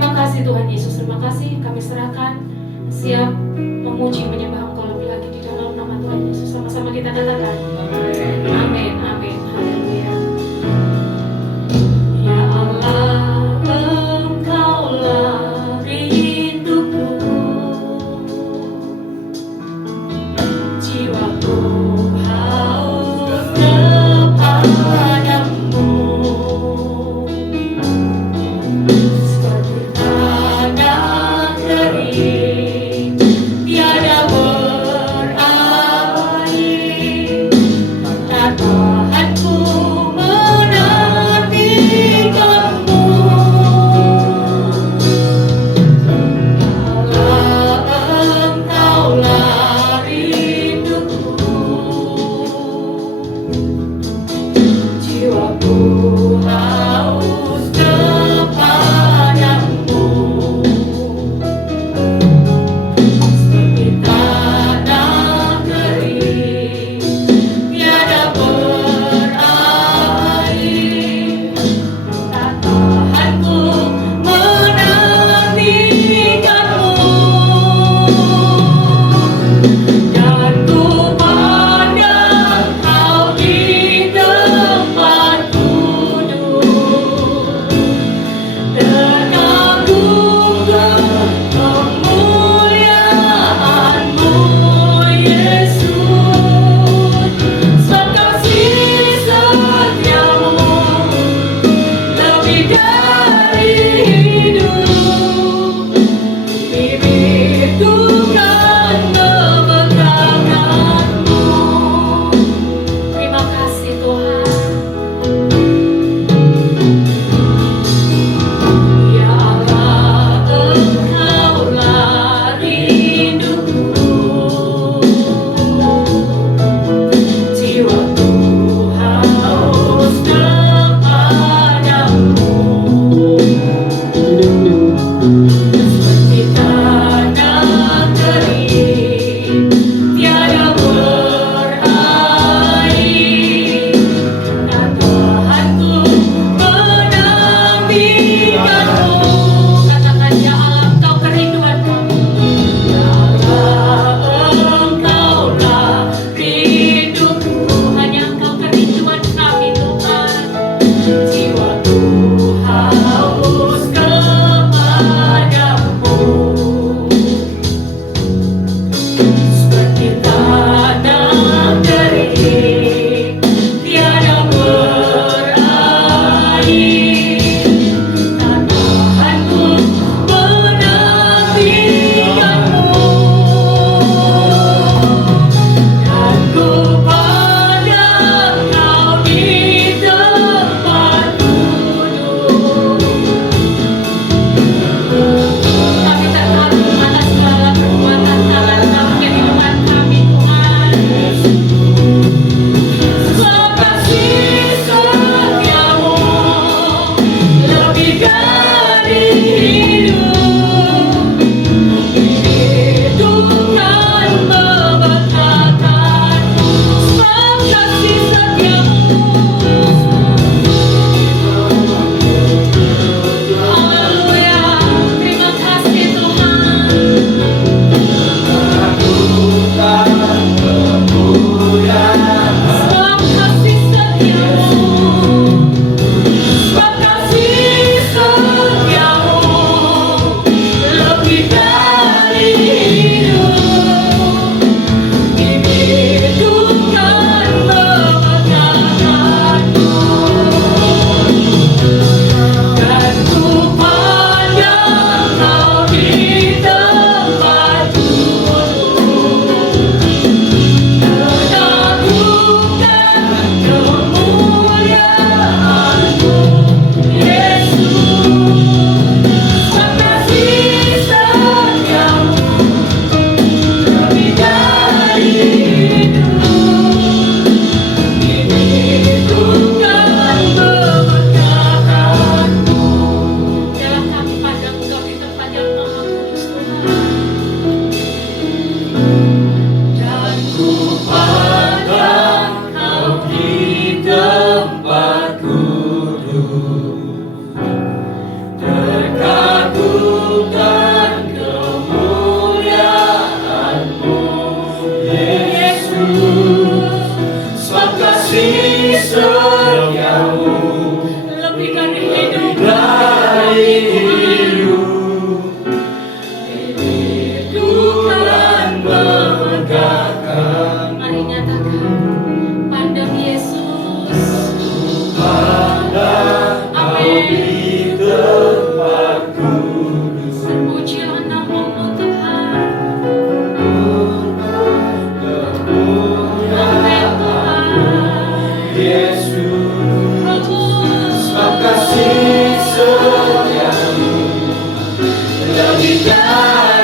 Terima kasih Tuhan Yesus, terima kasih kami serahkan, siap memuji menyembah Engkau lebih lagi di dalam nama Tuhan Yesus. Sama-sama kita katakan amin, amin, haleluya. Ya Allah, Engkaulah rinduku, jiwaku haus kepadamu, seperti tanah kering tiada berair, tanpa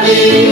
Tuhan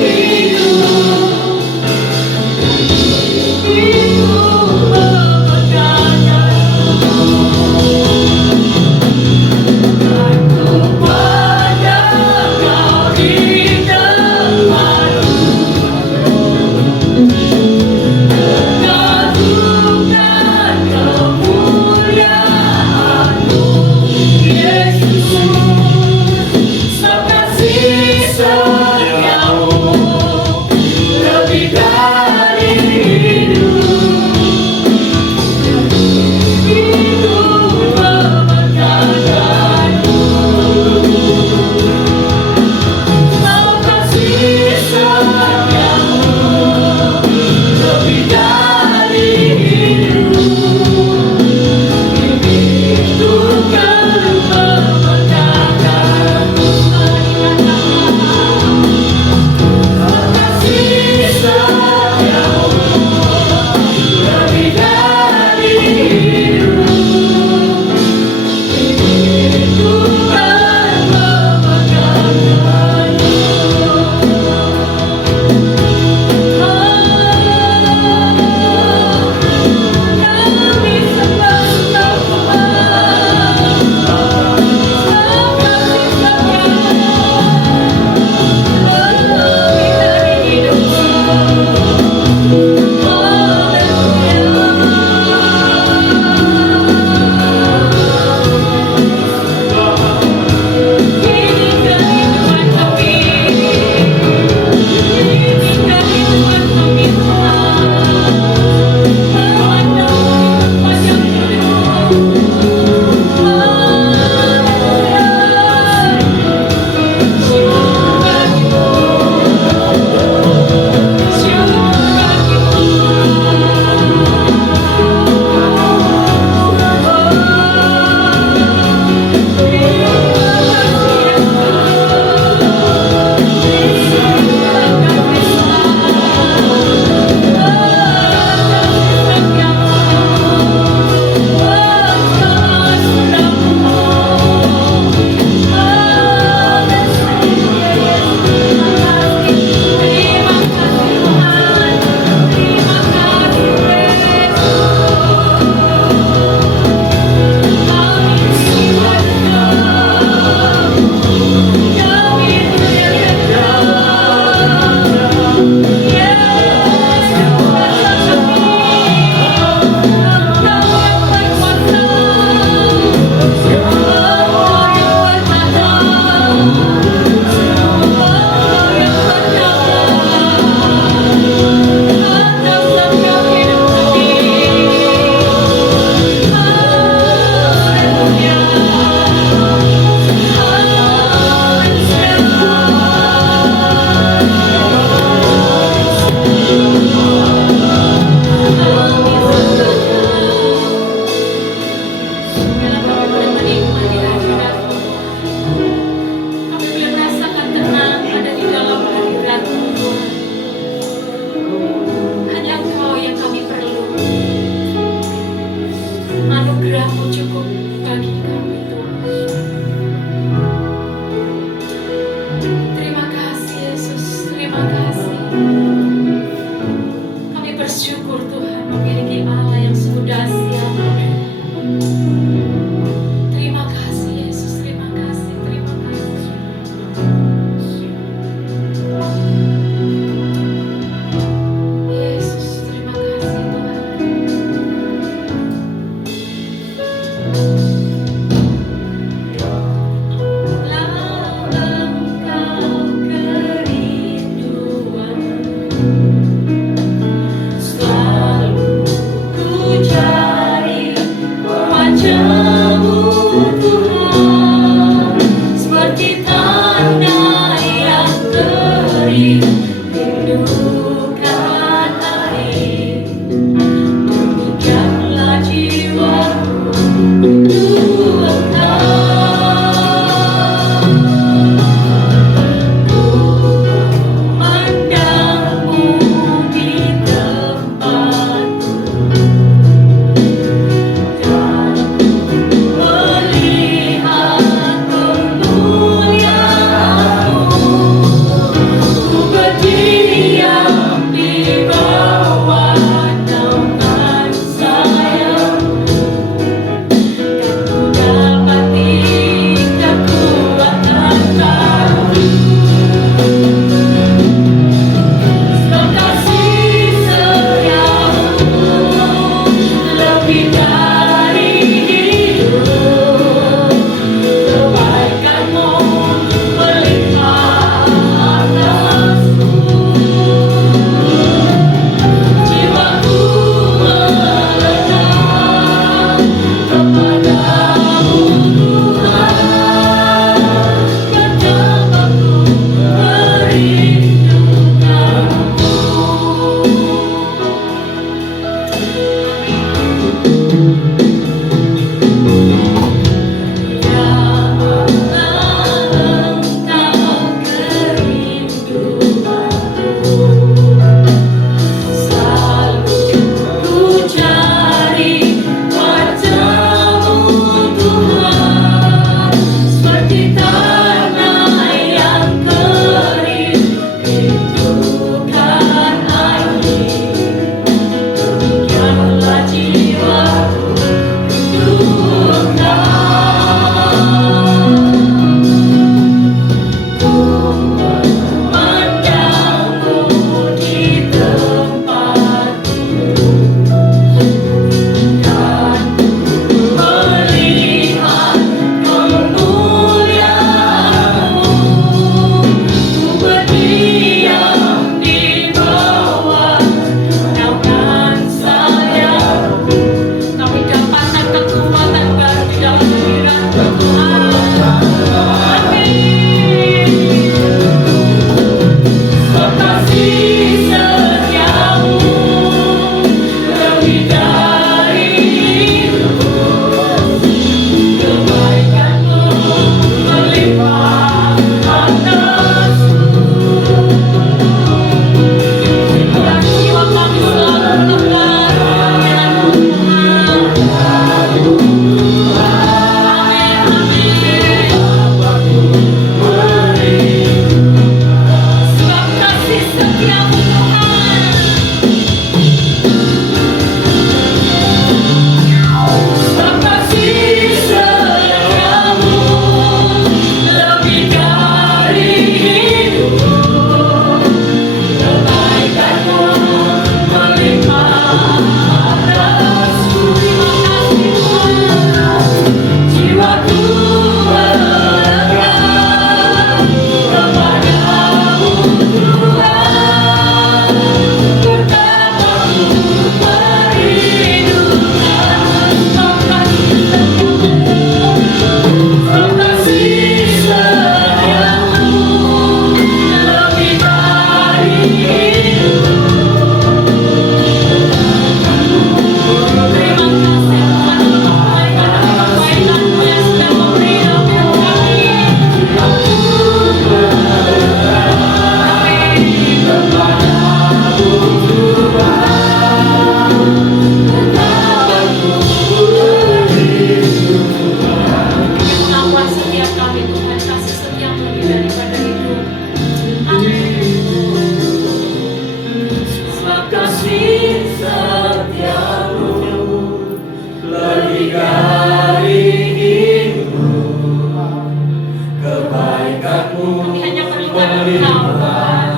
dengan Engkau Tuhan.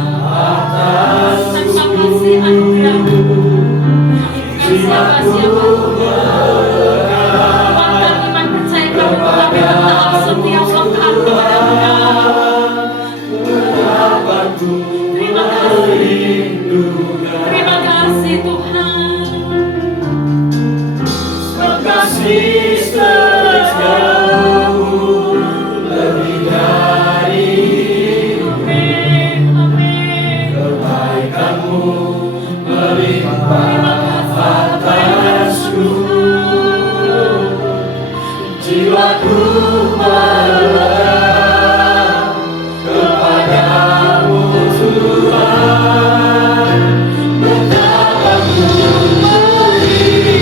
Tanpa kasih anugerah-Mu kami bukan siapa-siapa Tuhan. Iman percaya kami kami tetap setia taat kepada Engkau. Terima kasih. Terima kasih Tuhan. Kasih sejauh lebih dari kebaikan-Mu melimpah atasku. Jiwaku melekat kepadamu Tuhan. Betapa ku setiap pagi.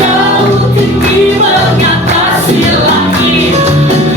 Jauh tinggi mengatasi langit.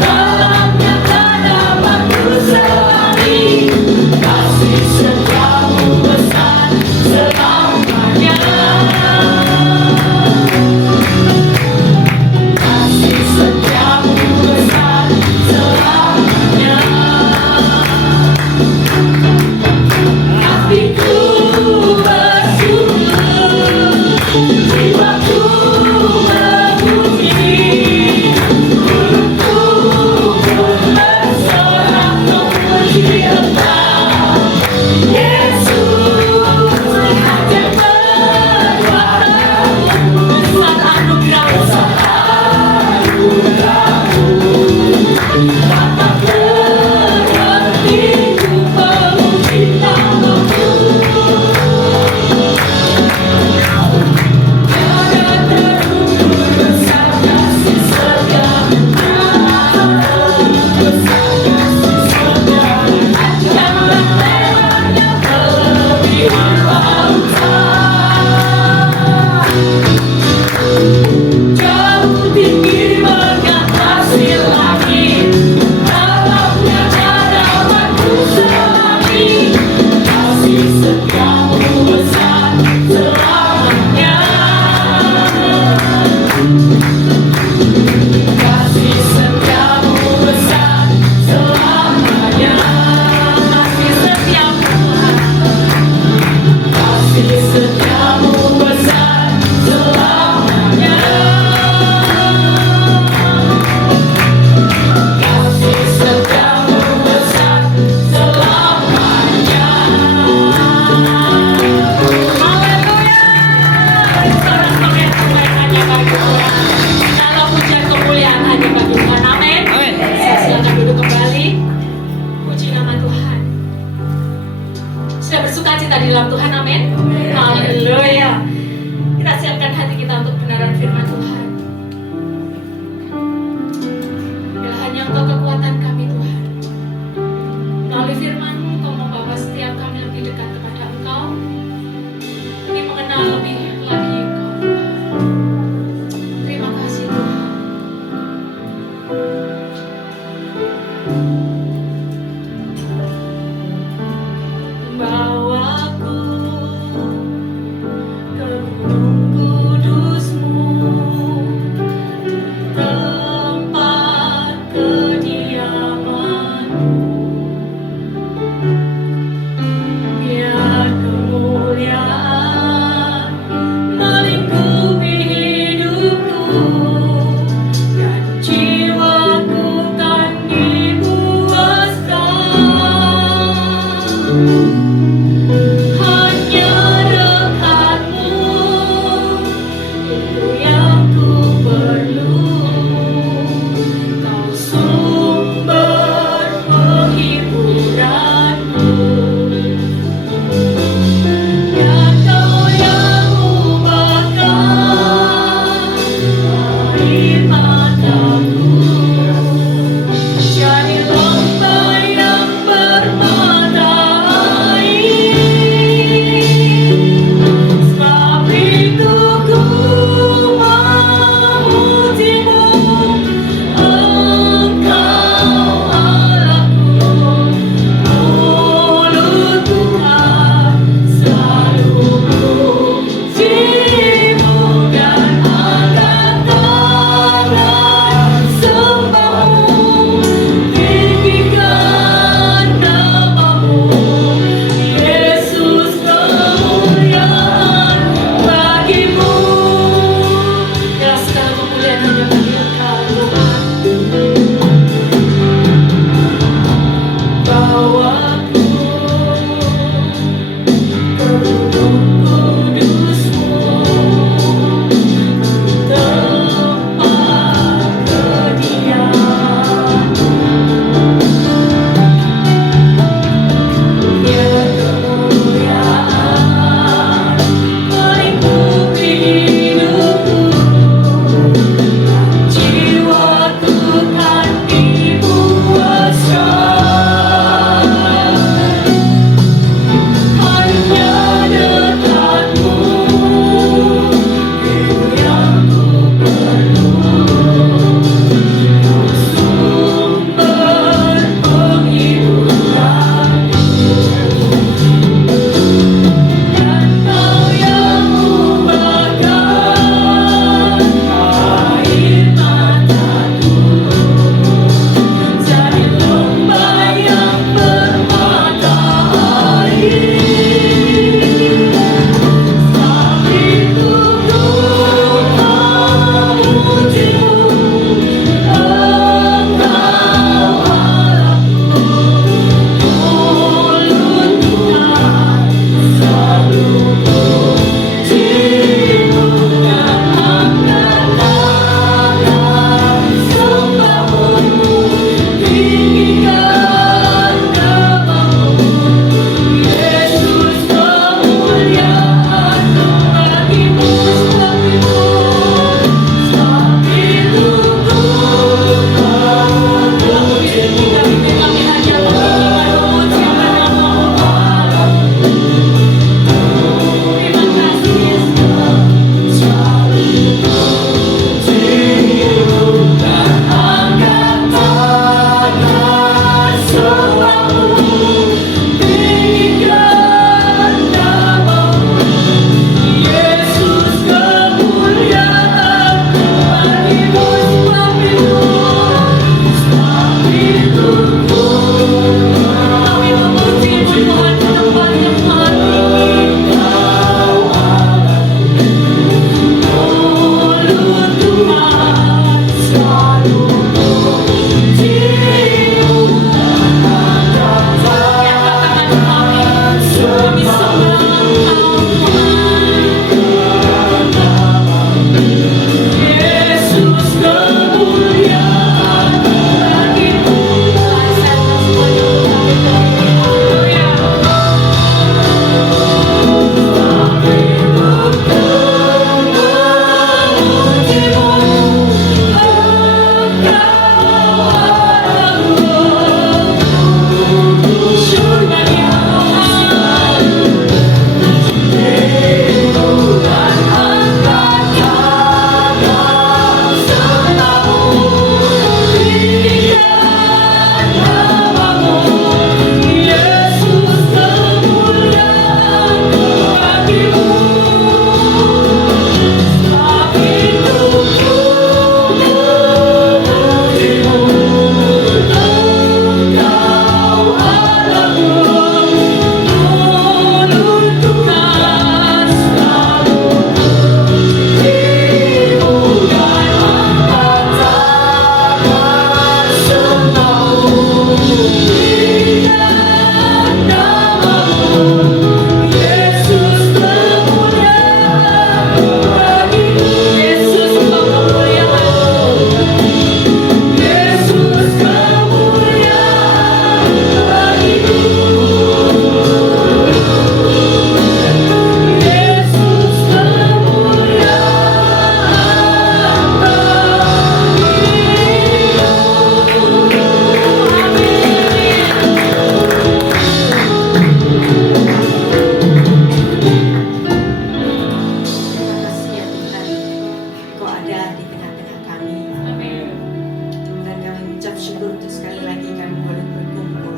bersyukur untuk sekali lagi kami boleh berkumpul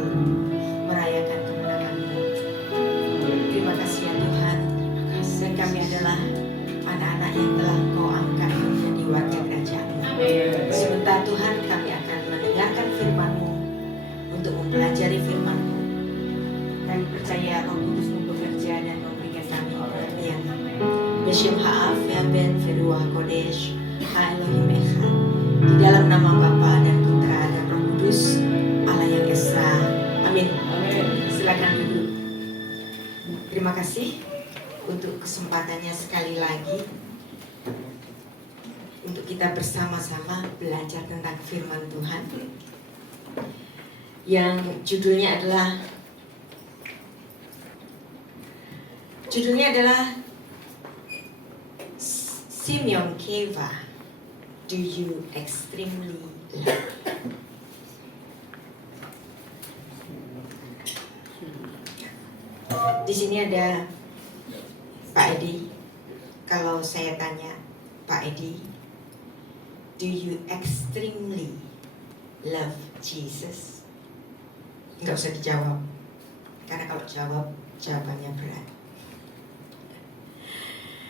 merayakan kemenangan-Mu. Terima kasih ya Tuhan. Dan kami adalah anak-anak yang telah Kau angkat menjadi warga kerajaan-Mu. Sebentar Tuhan kami akan mendengarkan firman-Mu, untuk mempelajari firman-Mu. Kami percaya Roh Kudus bekerja dan memberikan kami pengertian. Beshem ha'af ya ben Feruah Kodesh Elohim Echad. Di dalam nama Bapa dan Putra dan Roh Kudus, Allah yang Esa. Amin. Silakan duduk. Terima kasih untuk kesempatannya sekali lagi untuk kita bersama-sama belajar tentang firman Tuhan yang judulnya adalah Simeon Keva, do you extremely love? Di sini ada Pak Edi. Kalau saya tanya Pak Edi, do you extremely love Jesus? Nggak usah dijawab, karena kalau jawab jawabannya berat.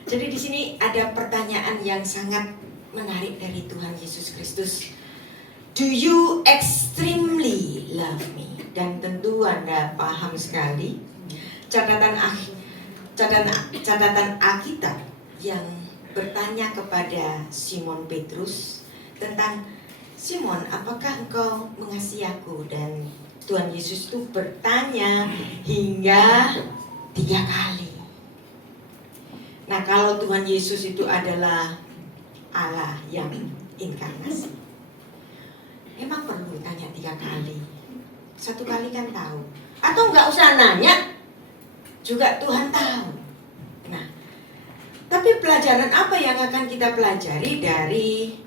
Jadi di sini ada pertanyaan yang sangat menarik dari Tuhan Yesus Kristus. Do you extremely love me? Dan tentu Anda paham sekali catatan Alkitab yang bertanya kepada Simon Petrus tentang, Simon, apakah engkau mengasihi aku? Dan Tuhan Yesus itu bertanya hingga 3 kali. Nah, kalau Tuhan Yesus itu adalah Allah yang inkarnasi, emang perlu tanya 3 kali? 1 kali kan tahu, atau nggak usah nanya juga Tuhan tahu. Nah, tapi pelajaran apa yang akan kita pelajari dari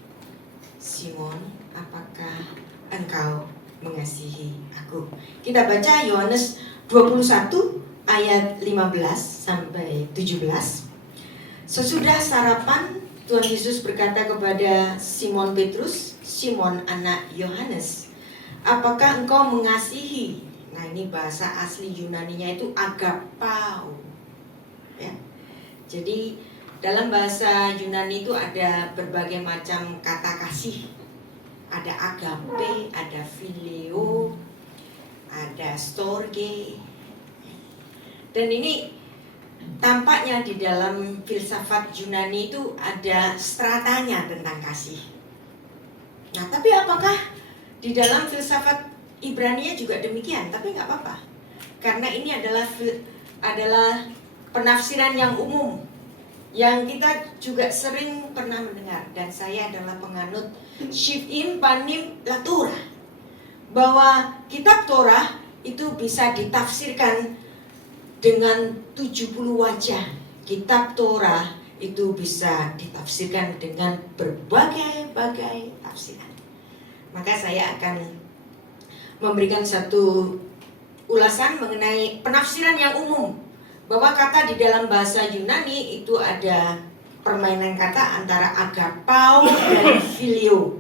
Simon? Apakah engkau mengasihi aku? Kita baca Yohanes 21 ayat 15 sampai 17. Sesudah sarapan, Tuhan Yesus berkata kepada Simon Petrus, Simon anak Yohanes, apakah engkau mengasihi? Nah, ini bahasa asli Yunaninya itu agapao. Ya. Jadi dalam bahasa Yunani itu ada berbagai macam kata kasih. Ada agape, ada phileo, ada storge. Dan ini tampaknya di dalam filsafat Yunani itu ada stratanya tentang kasih. Nah, tapi apakah di dalam filsafat Ibrania juga demikian? Tapi nggak apa-apa, karena ini adalah penafsiran yang umum yang kita juga sering pernah mendengar. Dan saya adalah penganut Shivim Panim Latura, bahwa kitab Torah itu bisa ditafsirkan dengan 70 wajah. Kitab Torah itu bisa ditafsirkan dengan berbagai-bagai tafsiran. Maka saya akan memberikan satu ulasan mengenai penafsiran yang umum, bahwa kata di dalam bahasa Yunani itu ada permainan kata antara agapao dan phileo.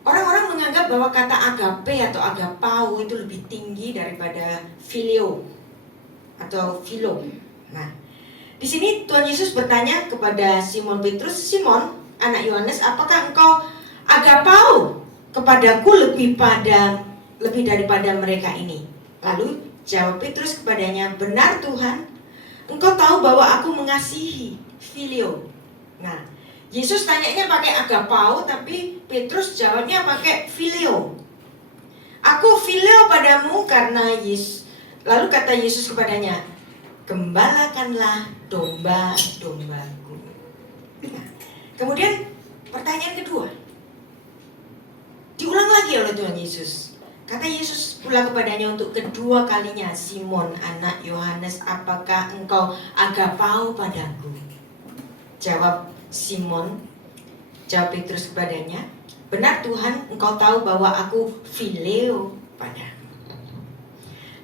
Orang-orang menganggap bahwa kata agape atau agapao itu lebih tinggi daripada phileo atau philo. Nah, di sini Tuhan Yesus bertanya kepada Simon Petrus, Simon, anak Yohanes, apakah engkau agapao kepadaku lebih daripada mereka ini? Lalu jawab Petrus kepadanya, benar Tuhan, engkau tahu bahwa aku mengasihi, phileo. Nah, Yesus tanyanya pakai agapao, tapi Petrus jawabnya pakai phileo. Aku phileo padamu karena Yesus. Lalu kata Yesus kepadanya, gembalakanlah domba-dombaku. Nah, kemudian pertanyaan kedua diulang lagi oleh Tuhan Yesus. Kata Yesus pula kepadanya untuk kedua kalinya, Simon anak Yohanes, apakah engkau agapao padaku? Jawab Petrus kepadanya, benar Tuhan, engkau tahu bahwa aku phileo padamu.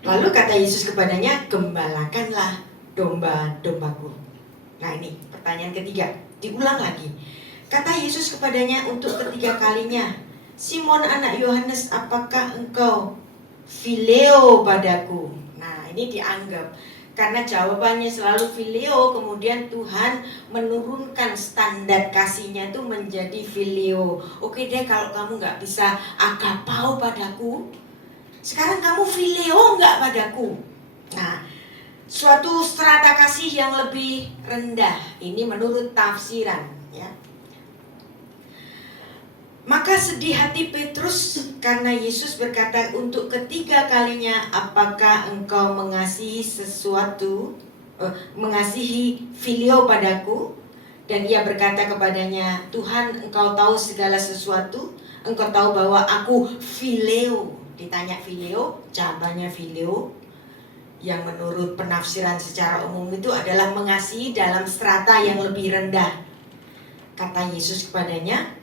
Lalu kata Yesus kepadanya, gembalakanlah domba-dombaku. Nah, ini pertanyaan ketiga, diulang lagi. Kata Yesus kepadanya untuk ketiga kalinya, Simon anak Yohanes, apakah engkau phileo padaku? Nah, ini dianggap karena jawabannya selalu phileo, kemudian Tuhan menurunkan standar kasihnya itu menjadi phileo. Oke deh, kalau kamu nggak bisa agapao padaku, sekarang kamu phileo nggak padaku? Nah, suatu strata kasih yang lebih rendah. Ini menurut tafsiran, ya. Maka sedih hati Petrus karena Yesus berkata untuk ketiga kalinya, apakah engkau mengasihi mengasihi filio padaku? Dan ia berkata kepadanya, Tuhan, engkau tahu segala sesuatu, engkau tahu bahwa aku fileo. Ditanya fileo, jawabannya fileo, yang menurut penafsiran secara umum itu adalah mengasihi dalam strata yang lebih rendah. Kata Yesus kepadanya,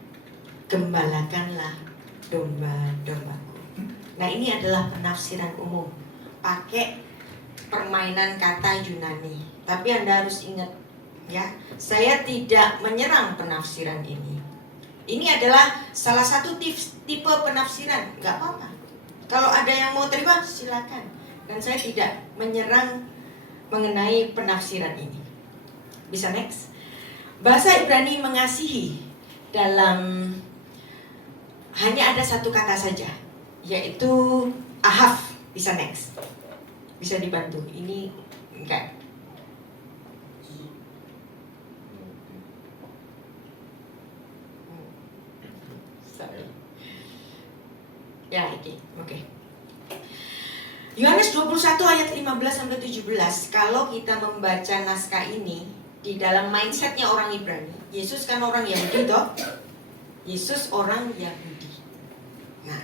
gembalakanlah domba-dombaku. Nah, ini adalah penafsiran umum, pakai permainan kata Yunani. Tapi Anda harus ingat, ya, saya tidak menyerang penafsiran ini. Ini adalah salah satu tipe penafsiran, nggak apa-apa. Kalau ada yang mau terima, silakan. Dan saya tidak menyerang mengenai penafsiran ini. Bisa next? Bahasa Ibrani mengasihi dalam hanya ada satu kata saja, yaitu ahav. Bisa next? Bisa dibantu? Ini enggak. Sorry. Ya, ini. Oke. Yohanes 21 ayat 15-17. Kalau kita membaca naskah ini di dalam mindsetnya orang Ibrani, Yesus kan orang Yahudi toh? Yesus orang Yahudi. Nah,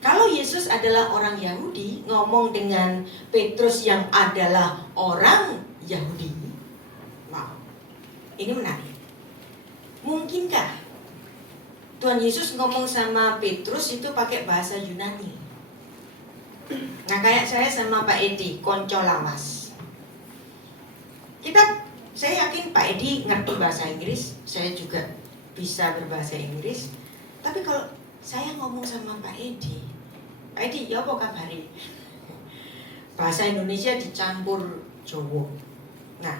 kalau Yesus adalah orang Yahudi ngomong dengan Petrus yang adalah orang Yahudi, wow, ini menarik. Mungkinkah Tuhan Yesus ngomong sama Petrus itu pakai bahasa Yunani? Nah, kayak saya sama Pak Edi, konco lawas. Saya yakin Pak Edi ngerti bahasa Inggris, saya juga bisa berbahasa Inggris. Tapi kalau saya ngomong sama Pak Edi, ya apa kabari? Bahasa Indonesia dicampur Jawa. Nah,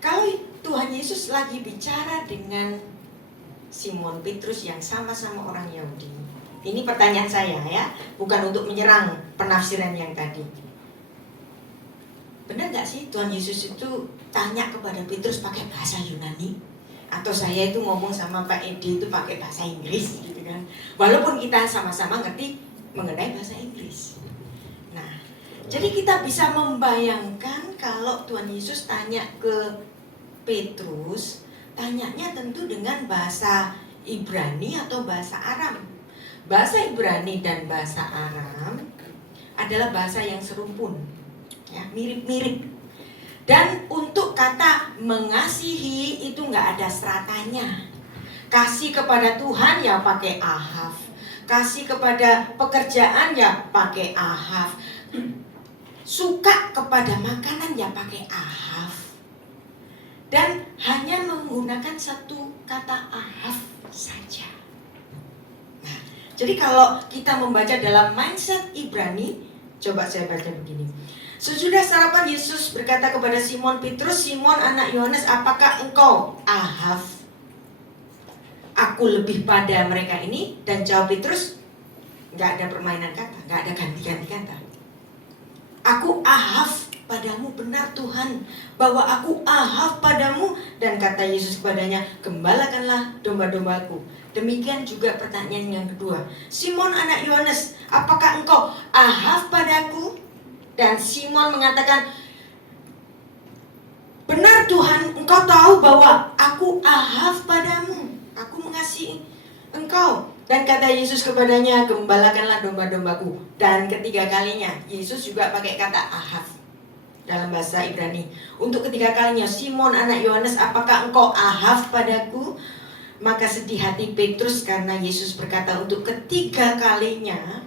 kalau Tuhan Yesus lagi bicara dengan Simon Petrus yang sama-sama orang Yahudi, ini pertanyaan saya ya, bukan untuk menyerang penafsiran yang tadi. Benar nggak sih Tuhan Yesus itu tanya kepada Petrus pakai bahasa Yunani? Atau saya itu ngomong sama Pak Edi itu pakai bahasa Inggris gitu kan? Walaupun kita sama-sama ngerti mengenai bahasa Inggris. Nah, jadi kita bisa membayangkan kalau Tuhan Yesus tanya ke Petrus, tanyanya tentu dengan bahasa Ibrani atau bahasa Aram. Bahasa Ibrani dan bahasa Aram adalah bahasa yang serumpun, ya, mirip-mirip. Dan untuk kata mengasihi itu nggak ada stratanya. Kasih kepada Tuhan ya pakai ahav, kasih kepada pekerjaan ya pakai ahav, suka kepada makanan ya pakai ahav. Dan hanya menggunakan satu kata ahav saja. Nah, jadi kalau kita membaca dalam mindset Ibrani, coba saya baca begini. Sesudah sarapan Yesus berkata kepada Simon Petrus, Simon anak Yohanes, apakah engkau ahav aku lebih pada mereka ini? Dan jawab Petrus, gak ada permainan kata, gak ada ganti-ganti kata. Aku ahav padamu, benar Tuhan bahwa aku ahav padamu. Dan kata Yesus kepadanya, gembalakanlah domba-dombaku. Demikian juga pertanyaan yang kedua, Simon anak Yohanes, apakah engkau ahav padaku? Dan Simon mengatakan, benar Tuhan, engkau tahu bahwa aku ahav padamu, aku mengasihi engkau. Dan kata Yesus kepadanya, gembalakanlah domba-dombaku. Dan ketiga kalinya Yesus juga pakai kata ahav dalam bahasa Ibrani. Untuk ketiga kalinya, Simon anak Yohanes, apakah engkau ahav padaku? Maka sedih hati Petrus karena Yesus berkata untuk ketiga kalinya,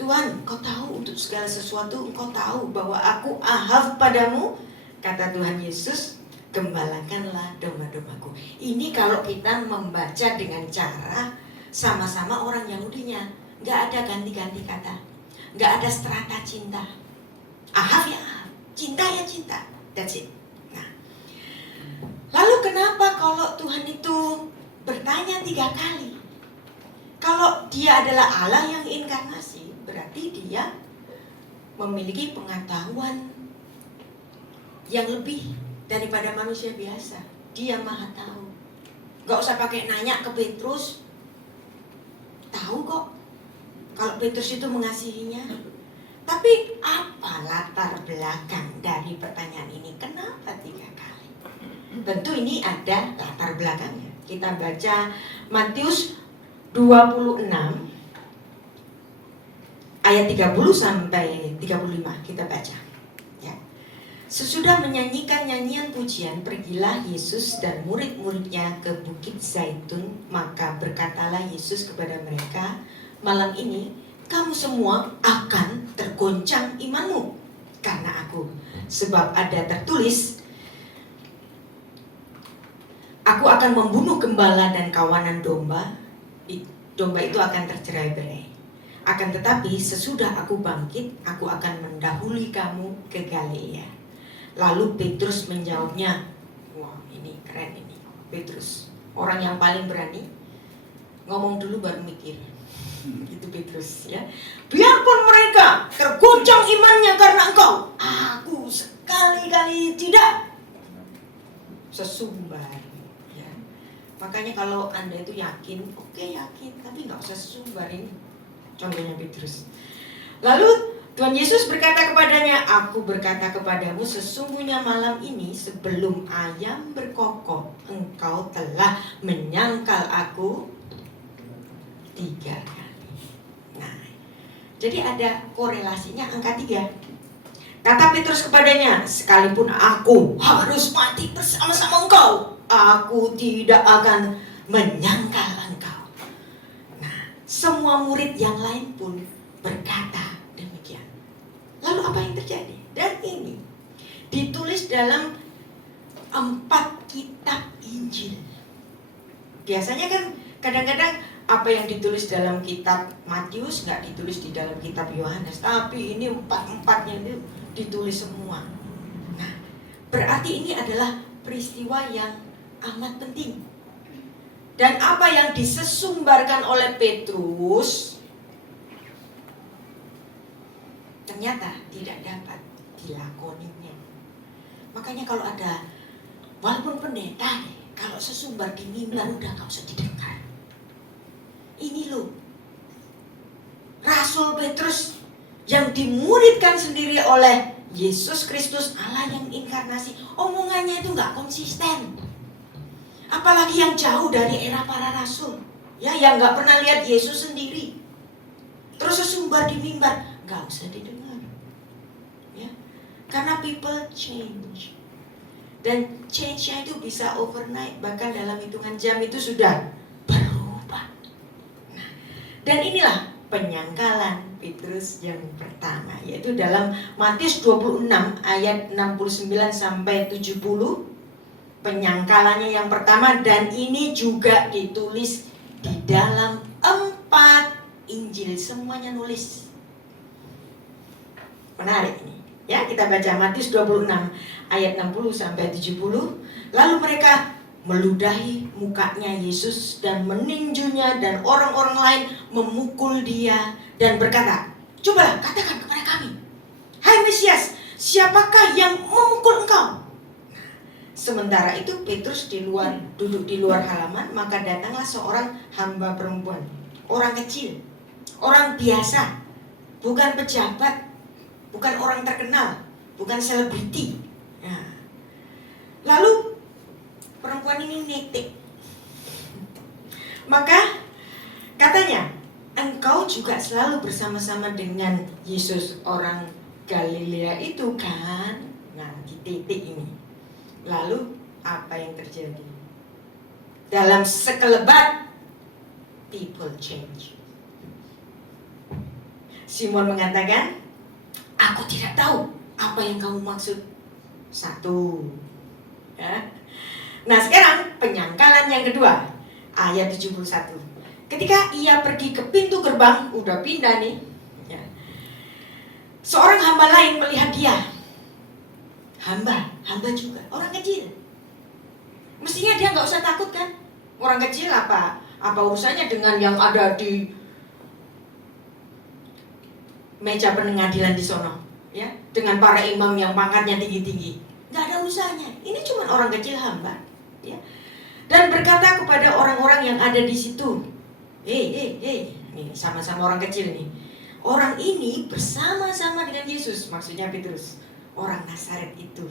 Tuhan, engkau tahu untuk segala sesuatu, engkau tahu bahwa aku ahav padamu. Kata Tuhan Yesus, gembalakanlah domba-dombaku. Ini kalau kita membaca dengan cara sama-sama orang Yahudinya. Nggak ada ganti-ganti kata, nggak ada strata cinta. Ahab ya Ahab, cinta ya cinta, that's it. Nah, lalu kenapa kalau Tuhan itu bertanya 3 kali? Kalau dia adalah Allah yang inkarnasi, berarti dia memiliki pengetahuan yang lebih daripada manusia biasa. Dia maha tahu. Gak usah pakai nanya ke Petrus, tahu kok kalau Petrus itu mengasihinya. Tapi apa latar belakang dari pertanyaan ini? Kenapa 3 kali? Tentu ini ada latar belakangnya. Kita baca Matius 26 ayat 30 sampai 35, kita baca ya. Sesudah menyanyikan nyanyian pujian, pergilah Yesus dan murid-muridnya ke Bukit Zaitun. Maka berkatalah Yesus kepada mereka, malam ini kamu semua akan tergoncang imanmu karena aku. Sebab ada tertulis, aku akan membunuh gembala dan kawanan domba. Domba itu akan tercerai-berai. Akan tetapi sesudah aku bangkit, aku akan mendahului kamu ke Galilea. Lalu Petrus menjawabnya, wah ini keren ini, Petrus, orang yang paling berani, ngomong dulu baru mikir. Itu Petrus ya. Biarpun mereka tergoncang imannya karena engkau, aku sekali-kali tidak sesumbar. Makanya kalau Anda itu yakin, oke yakin, tapi nggak usah sesumbar ini. Contohnya Petrus. Lalu Tuhan Yesus berkata kepadanya, aku berkata kepadamu, sesungguhnya malam ini sebelum ayam berkokok, engkau telah menyangkal aku 3 kali. Nah, jadi ada korelasinya angka 3. Kata Petrus kepadanya, sekalipun aku harus mati bersama-sama engkau, aku tidak akan menyangkal engkau. Nah, semua murid yang lain pun berkata demikian. Lalu apa yang terjadi? Dan ini ditulis dalam 4 kitab Injil. Biasanya kan kadang-kadang apa yang ditulis dalam kitab Matius nggak ditulis di dalam kitab Yohanes, tapi ini 4-4-nya itu ditulis semua. Nah, berarti ini adalah peristiwa yang amat penting. Dan apa yang disesumbarkan oleh Petrus ternyata tidak dapat dilakoninya. Makanya kalau ada, walaupun pendeta nih, kalau sesumbar di mimbar udah gak usah didengar. Ini loh, Rasul Petrus yang dimuridkan sendiri oleh Yesus Kristus, Allah yang inkarnasi, omongannya itu gak konsisten. Apalagi yang jauh dari era para rasul, ya, yang gak pernah lihat Yesus sendiri, terus sesumbar di mimbar, gak usah didengar, ya. Karena people change, dan change-nya itu bisa overnight, bahkan dalam hitungan jam itu sudah berubah. Nah, dan inilah penyangkalan Petrus yang pertama, yaitu dalam Matius 26 ayat 69 sampai 70. Penyangkalannya yang pertama, dan ini juga ditulis di dalam 4 Injil, semuanya nulis. Menarik ini. Ya, kita baca Matius 26 ayat 60 sampai 70. Lalu mereka meludahi mukanya Yesus dan meninjunya, dan orang-orang lain memukul dia dan berkata, cobalah katakan kepada kami, hai Mesias, siapakah yang memukul engkau? Sementara itu Petrus duduk di luar halaman, maka datanglah seorang hamba perempuan, orang kecil, orang biasa, bukan pejabat, bukan orang terkenal, bukan selebriti. Nah, lalu perempuan ini nitik. Maka katanya, engkau juga selalu bersama-sama dengan Yesus orang Galilea itu kan? Nah, di titik ini. Lalu apa yang terjadi? Dalam sekelebat, people change. Simon mengatakan, aku tidak tahu apa yang kamu maksud. 1. Ya. Nah, sekarang penyangkalan yang kedua, ayat 71. Ketika ia pergi ke pintu gerbang, udah pindah nih, ya. Seorang hamba lain melihat dia. Hamba juga, orang kecil. Mestinya dia nggak usah takut kan? Orang kecil apa urusannya dengan yang ada di meja pengadilan di sono, ya? Dengan para imam yang pangkatnya tinggi-tinggi, nggak ada urusannya. Ini cuma orang kecil hamba, ya. Dan berkata kepada orang-orang yang ada di situ, Hei, nih sama-sama orang kecil nih. Orang ini bersama-sama dengan Yesus, maksudnya Petrus, orang Nazaret itu.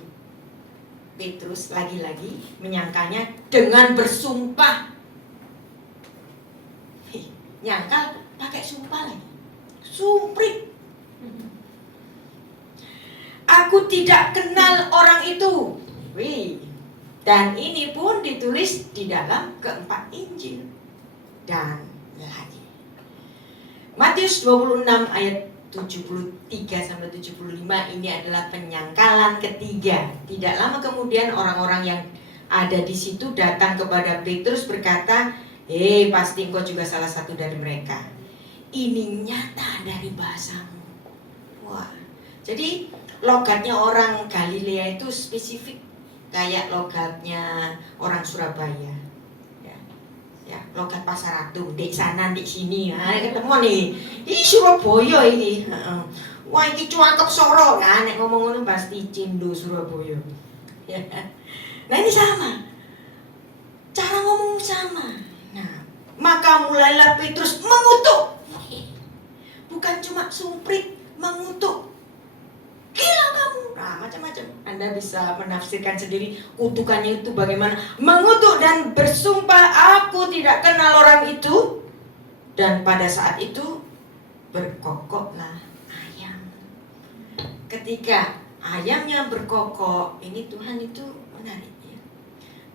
Petrus lagi-lagi menyangkanya dengan bersumpah. Nyangka pakai sumpah lagi. Sumprit. Aku tidak kenal orang itu. Dan ini pun ditulis di dalam keempat Injil. Dan lagi Matius 26 ayat 73 sampai 75 ini adalah penyangkalan ketiga. Tidak lama kemudian orang-orang yang ada di situ datang kepada Petrus berkata, pasti engkau juga salah satu dari mereka. Ini nyata dari bahasamu. Wah, jadi logatnya orang Galilea itu spesifik, kayak logatnya orang Surabaya. Ya, logat Pasar Atung, dek sana, dek sini, ketemu nih. Ih, Surabaya ini. Wah, ini cuakep soro, nah, nek ngomong-ngomong pasti Cindo Surabaya. Ya. Nah, ini sama. Cara ngomong sama. Nah, maka mulailah Petrus mengutuk. Bukan cuma sumprit, mengutuk. Gila kamu. Nah, macam-macam. Anda bisa menafsirkan sendiri kutukannya itu bagaimana. Mengutuk dan bersumpah, aku tidak kenal orang itu. Dan pada saat itu berkokoklah ayam. Ketika ayamnya berkokok, ini Tuhan itu menarik, ya.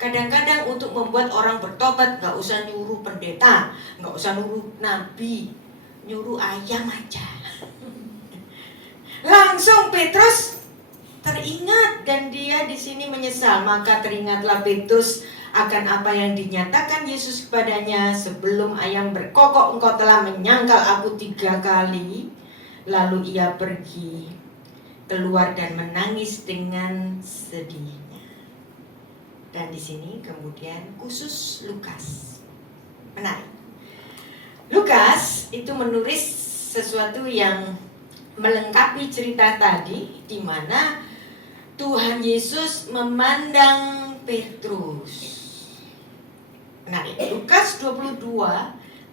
Kadang-kadang untuk membuat orang bertobat gak usah nyuruh pendeta, gak usah nyuruh nabi, nyuruh ayam aja. Langsung Petrus teringat dan dia di sini menyesal. Maka teringatlah Petrus akan apa yang dinyatakan Yesus kepadanya, sebelum ayam berkokok engkau telah menyangkal aku 3 kali. Lalu ia pergi keluar dan menangis dengan sedihnya. Dan di sini kemudian khusus Lukas. Menarik. Lukas itu menulis sesuatu yang melengkapi cerita tadi, di mana Tuhan Yesus memandang Petrus. Menarik. Lukas 22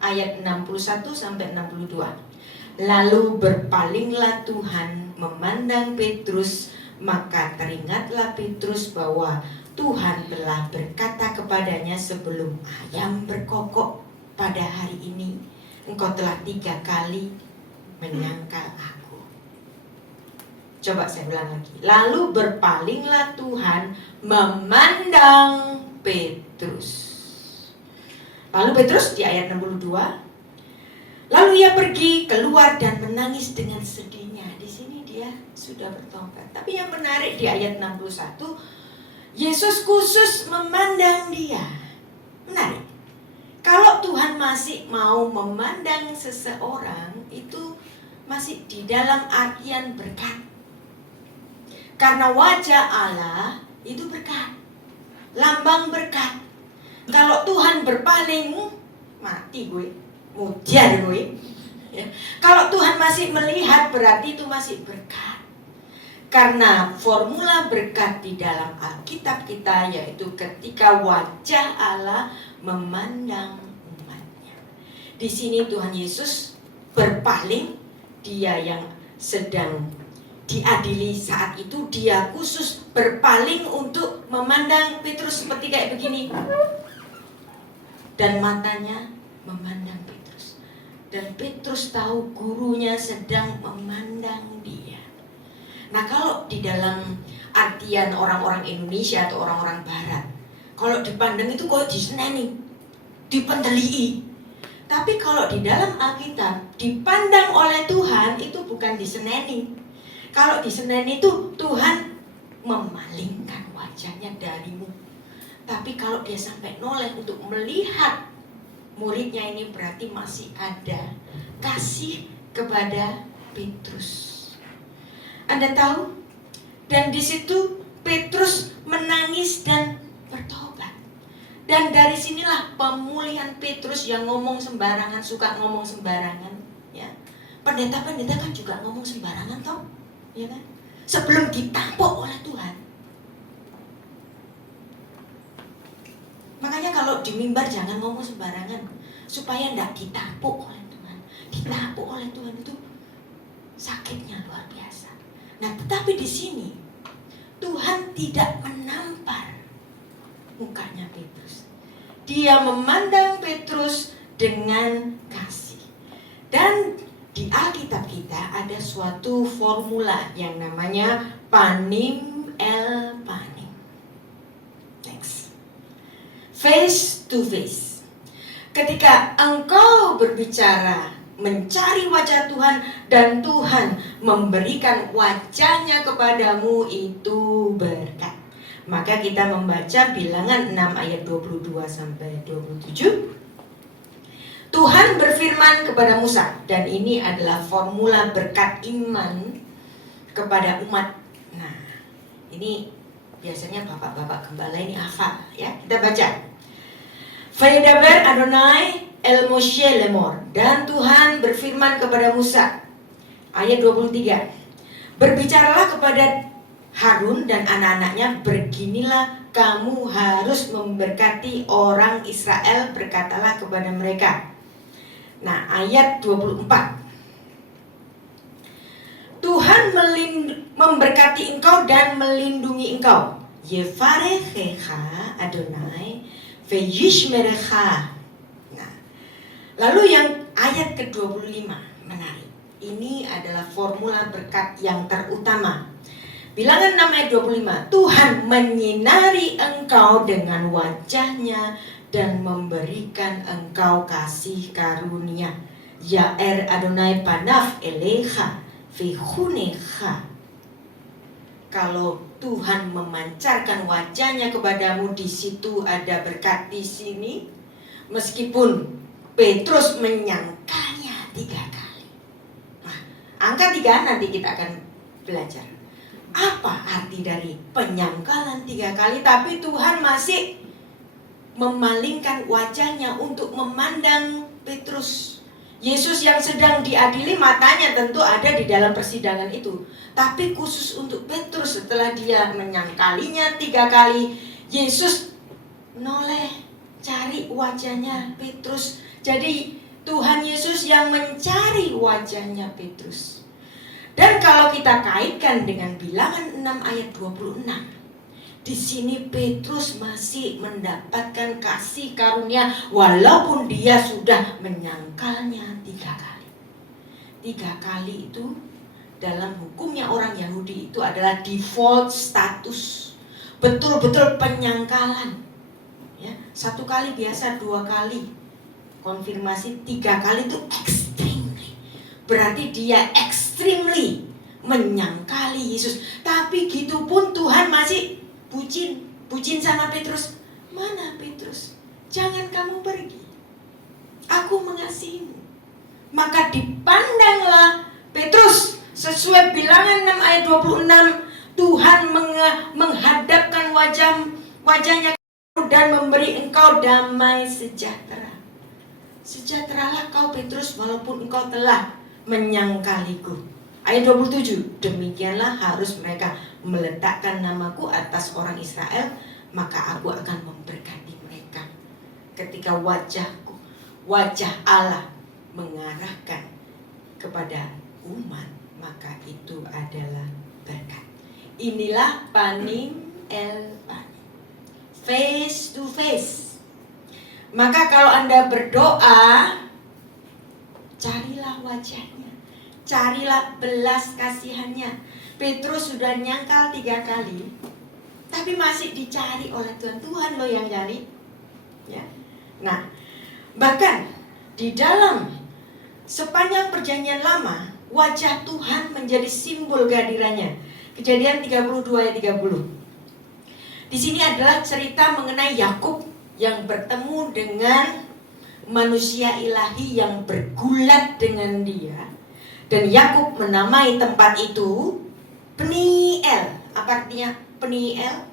ayat 61 sampai 62. Lalu berpalinglah Tuhan memandang Petrus, maka teringatlah Petrus bahwa Tuhan telah berkata kepadanya, sebelum ayam berkokok pada hari ini, engkau telah 3 kali menyangkal aku. Coba saya ulang lagi. Lalu berpalinglah Tuhan memandang Petrus. Lalu Petrus di ayat 62. Lalu ia pergi keluar dan menangis dengan sedihnya. Di sini dia sudah bertobat. Tapi yang menarik di ayat 61, Yesus khusus memandang dia. Menarik. Kalau Tuhan masih mau memandang seseorang, itu masih di dalam artian berkat. Karena wajah Allah itu berkat, lambang berkat. Kalau Tuhan berpaling, mati gue, mujar gue, ya. Kalau Tuhan masih melihat, berarti itu masih berkat. Karena formula berkat di dalam Alkitab kita yaitu ketika wajah Allah memandang umatnya. Di sini Tuhan Yesus berpaling, dia yang sedang diadili saat itu, dia khusus berpaling untuk memandang Petrus seperti kayak begini. Dan matanya memandang Petrus. Dan Petrus tahu gurunya sedang memandang dia. Nah, kalau di dalam artian orang-orang Indonesia atau orang-orang Barat, kalau dipandang itu kok diseneni, dipendelii. Tapi kalau di dalam Alkitab, dipandang oleh Tuhan itu bukan diseneni. Kalau diseneni itu Tuhan memalingkan wajahnya darimu. Tapi kalau dia sampai noleh untuk melihat muridnya ini berarti masih ada kasih kepada Petrus. Anda tahu? Dan di situ Petrus menangis dan bertobat. Dan dari sinilah pemulihan Petrus yang ngomong sembarangan, suka ngomong sembarangan, ya. Pendeta-pendeta kan juga ngomong sembarangan toh, ya kan? Sebelum ditampok oleh Tuhan. Makanya kalau di mimbar jangan ngomong sembarangan, supaya tidak ditampok oleh Tuhan. Ditampok oleh Tuhan itu sakitnya luar biasa. Nah, tetapi di sini Tuhan tidak menampar mukanya Petrus. Dia memandang Petrus dengan kasih. Dan di Alkitab kita ada suatu formula yang namanya panim el panim. Next. Face to face. Ketika engkau berbicara, mencari wajah Tuhan, dan Tuhan memberikan wajahnya kepadamu, itu berkat. Maka kita membaca Bilangan 6 ayat 22 sampai 27. Tuhan berfirman kepada Musa, dan ini adalah formula berkat iman kepada umat. Nah, ini biasanya bapak-bapak gembala ini hafal, ya. Kita baca. Vayedaber Adonai El Moshe Lemor, dan Tuhan berfirman kepada Musa, ayat 23, berbicaralah kepada Harun dan anak-anaknya, beginilah kamu harus memberkati orang Israel, berkatalah kepada mereka. Nah, ayat 24, Tuhan memberkati engkau dan melindungi engkau. Yevarechecha Adonai veyishmerecha. Lalu yang ayat ke-25 menarik. Ini adalah formula berkat yang terutama. Bilangan 6 ayat 25. Tuhan menyinari engkau dengan wajahnya dan memberikan engkau kasih karunia. Ya'er Adonai panaf elecha vihunecha. Kalau Tuhan memancarkan wajahnya kepadamu, di situ ada berkat. Di sini meskipun Petrus menyangkalnya 3 kali. Nah, angka 3 nanti kita akan belajar. Apa arti dari penyangkalan 3 kali? Tapi Tuhan masih memalingkan wajahnya untuk memandang Petrus. Yesus yang sedang diadili, matanya tentu ada di dalam persidangan itu. Tapi khusus untuk Petrus, setelah dia menyangkalinya 3 kali, Yesus noleh cari wajahnya Petrus. Jadi Tuhan Yesus yang mencari wajahnya Petrus. Dan kalau kita kaitkan dengan Bilangan 6 ayat 26, di sini Petrus masih mendapatkan kasih karunia walaupun dia sudah menyangkalnya 3 kali. 3 kali itu dalam hukumnya orang Yahudi itu adalah default status. Betul-betul penyangkalan. Ya, 1 kali biasa, 2 kali konfirmasi, 3 kali itu extremely. Berarti dia extremely menyangkali Yesus. Tapi gitu pun Tuhan masih bucin sama Petrus. Mana Petrus? Jangan kamu pergi. Aku mengasihimu. Maka dipandanglah Petrus sesuai Bilangan 6 ayat 26. Tuhan menghadapkan wajahnya dan memberi engkau damai sejahtera. Sejahteralah kau Petrus walaupun engkau telah menyangkaliku. Ayat 27, demikianlah harus mereka meletakkan namaku atas orang Israel, maka aku akan memberkati mereka. Ketika wajah Allah mengarahkan kepada umat, maka itu adalah berkat. Inilah panim el panim, face to face. Maka kalau Anda berdoa, carilah wajahnya, carilah belas kasihannya. Petrus sudah nyangkal 3 kali, tapi masih dicari oleh Tuhan. Tuhan loh yang cari, ya. Nah, bahkan di dalam sepanjang perjanjian lama, wajah Tuhan menjadi simbol kehadirannya. Kejadian 32 ayat 30. Di sini adalah cerita mengenai Yakub yang bertemu dengan manusia ilahi yang bergulat dengan dia. Dan Yakub menamai tempat itu Peniel. Apa artinya Peniel?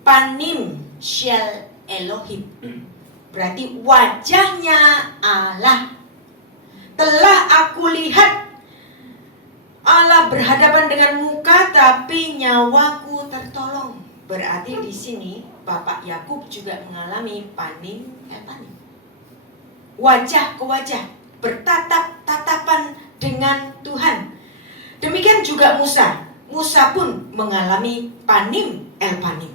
Panim Shel Elohim. Berarti wajahnya Allah. Telah aku lihat Allah berhadapan dengan muka, tapi nyawaku tertolong. Berarti di sini Bapak Yakub juga mengalami panim panim. Wajah ke wajah, bertatap-tatapan dengan Tuhan. Demikian juga Musa. Musa pun mengalami panim panim.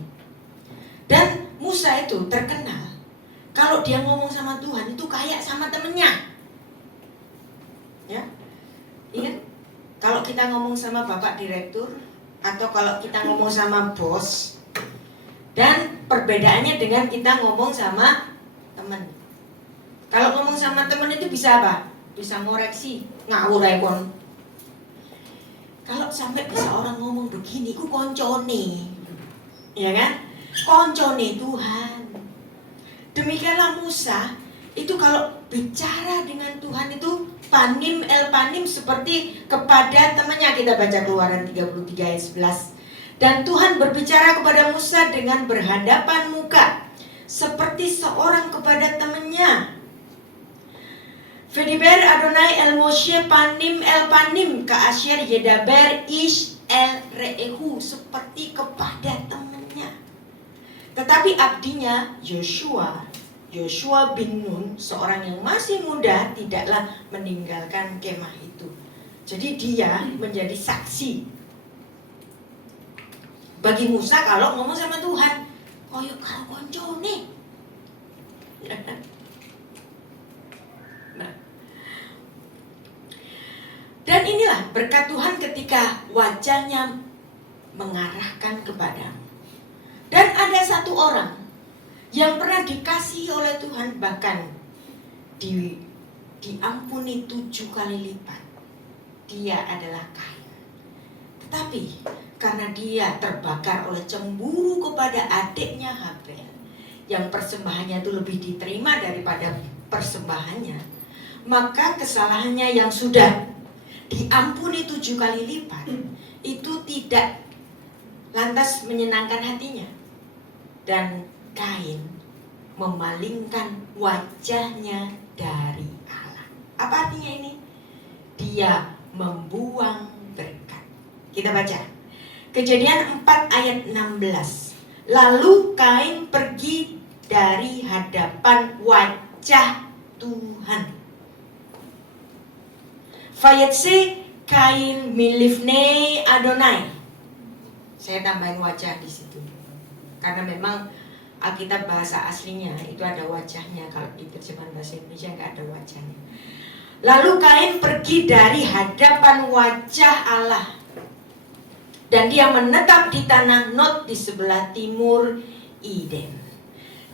Dan Musa itu terkenal kalau dia ngomong sama Tuhan itu kayak sama temennya. Ya, ingat? Kalau kita ngomong sama Bapak Direktur atau kalau kita ngomong sama bos, dan perbedaannya dengan kita ngomong sama teman. Kalau ngomong sama teman itu bisa apa? Bisa ngoreksi, ngawur ekon. Kalau sampai bisa orang ngomong begini, ku koncone, ya kan? Koncone Tuhan. Demikianlah Musa itu kalau bicara dengan Tuhan itu panim panim seperti kepada temannya. Kita baca Keluaran 33 ayat 11. Dan Tuhan berbicara kepada Musa dengan berhadapan muka seperti seorang kepada temannya. Vediber Adonai el Moshe panim panim ka asher yedaber ish el re'ehu, seperti kepada temannya. Tetapi abdinya Yoshua bin Nun, seorang yang masih muda, tidaklah meninggalkan kemah itu. Jadi dia menjadi saksi bagi Musa kalau ngomong sama Tuhan. Koyo karo koncone. Nah. Dan inilah berkat Tuhan ketika wajahnya mengarahkan kepadamu. Dan ada satu orang yang pernah dikasihi oleh Tuhan, bahkan diampuni 7 kali lipat. Dia adalah Kain. Tetapi karena dia terbakar oleh cemburu kepada adiknya Habel, yang persembahannya itu lebih diterima daripada persembahannya, maka kesalahannya yang sudah diampuni 7 kali lipat itu tidak lantas menyenangkan hatinya. Dan Kain memalingkan wajahnya dari Allah. Apa artinya ini? Dia membuang berkat. Kita baca Kejadian 4 ayat 16. Lalu Kain pergi dari hadapan wajah Tuhan. Fayetse Kain milifne Adonai. Saya tambahin wajah di situ. Karena memang Alkitab bahasa aslinya itu ada wajahnya. Kalau di terjemahan bahasa Indonesia nggak ada wajahnya. Lalu Kain pergi dari hadapan wajah Allah, dan dia menetap di tanah Nod di sebelah timur Eden.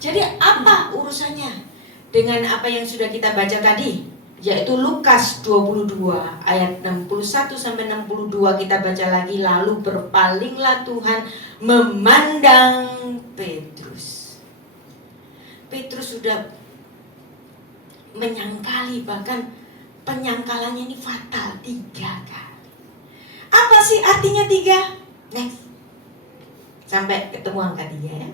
Jadi apa urusannya dengan apa yang sudah kita baca tadi? Yaitu Lukas 22 ayat 61 sampai 62 kita baca lagi. Lalu berpalinglah Tuhan memandang Petrus. Petrus sudah menyangkali, bahkan penyangkalannya ini fatal 3 kali. Apa sih artinya 3? Next. Sampai ketemu angka 3 ya.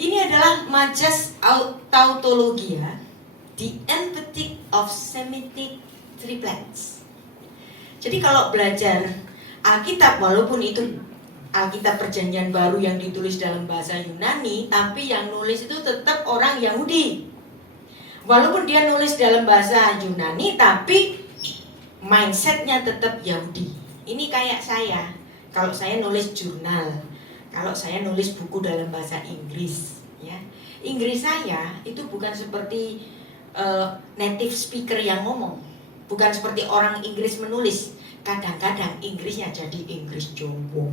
Ini adalah majas tautologia, the emphatic of Semitic triplets. Jadi kalau belajar Alkitab, walaupun itu Alkitab Perjanjian Baru yang ditulis dalam bahasa Yunani, tapi yang nulis itu tetap orang Yahudi. Walaupun dia nulis dalam bahasa Yunani, tapi mindsetnya tetap Yahudi. Ini kayak saya, kalau saya nulis jurnal, kalau saya nulis buku dalam bahasa Inggris, ya, Inggris saya itu bukan seperti native speaker yang ngomong, bukan seperti orang Inggris menulis. Kadang-kadang Inggrisnya jadi Inggris Jawa.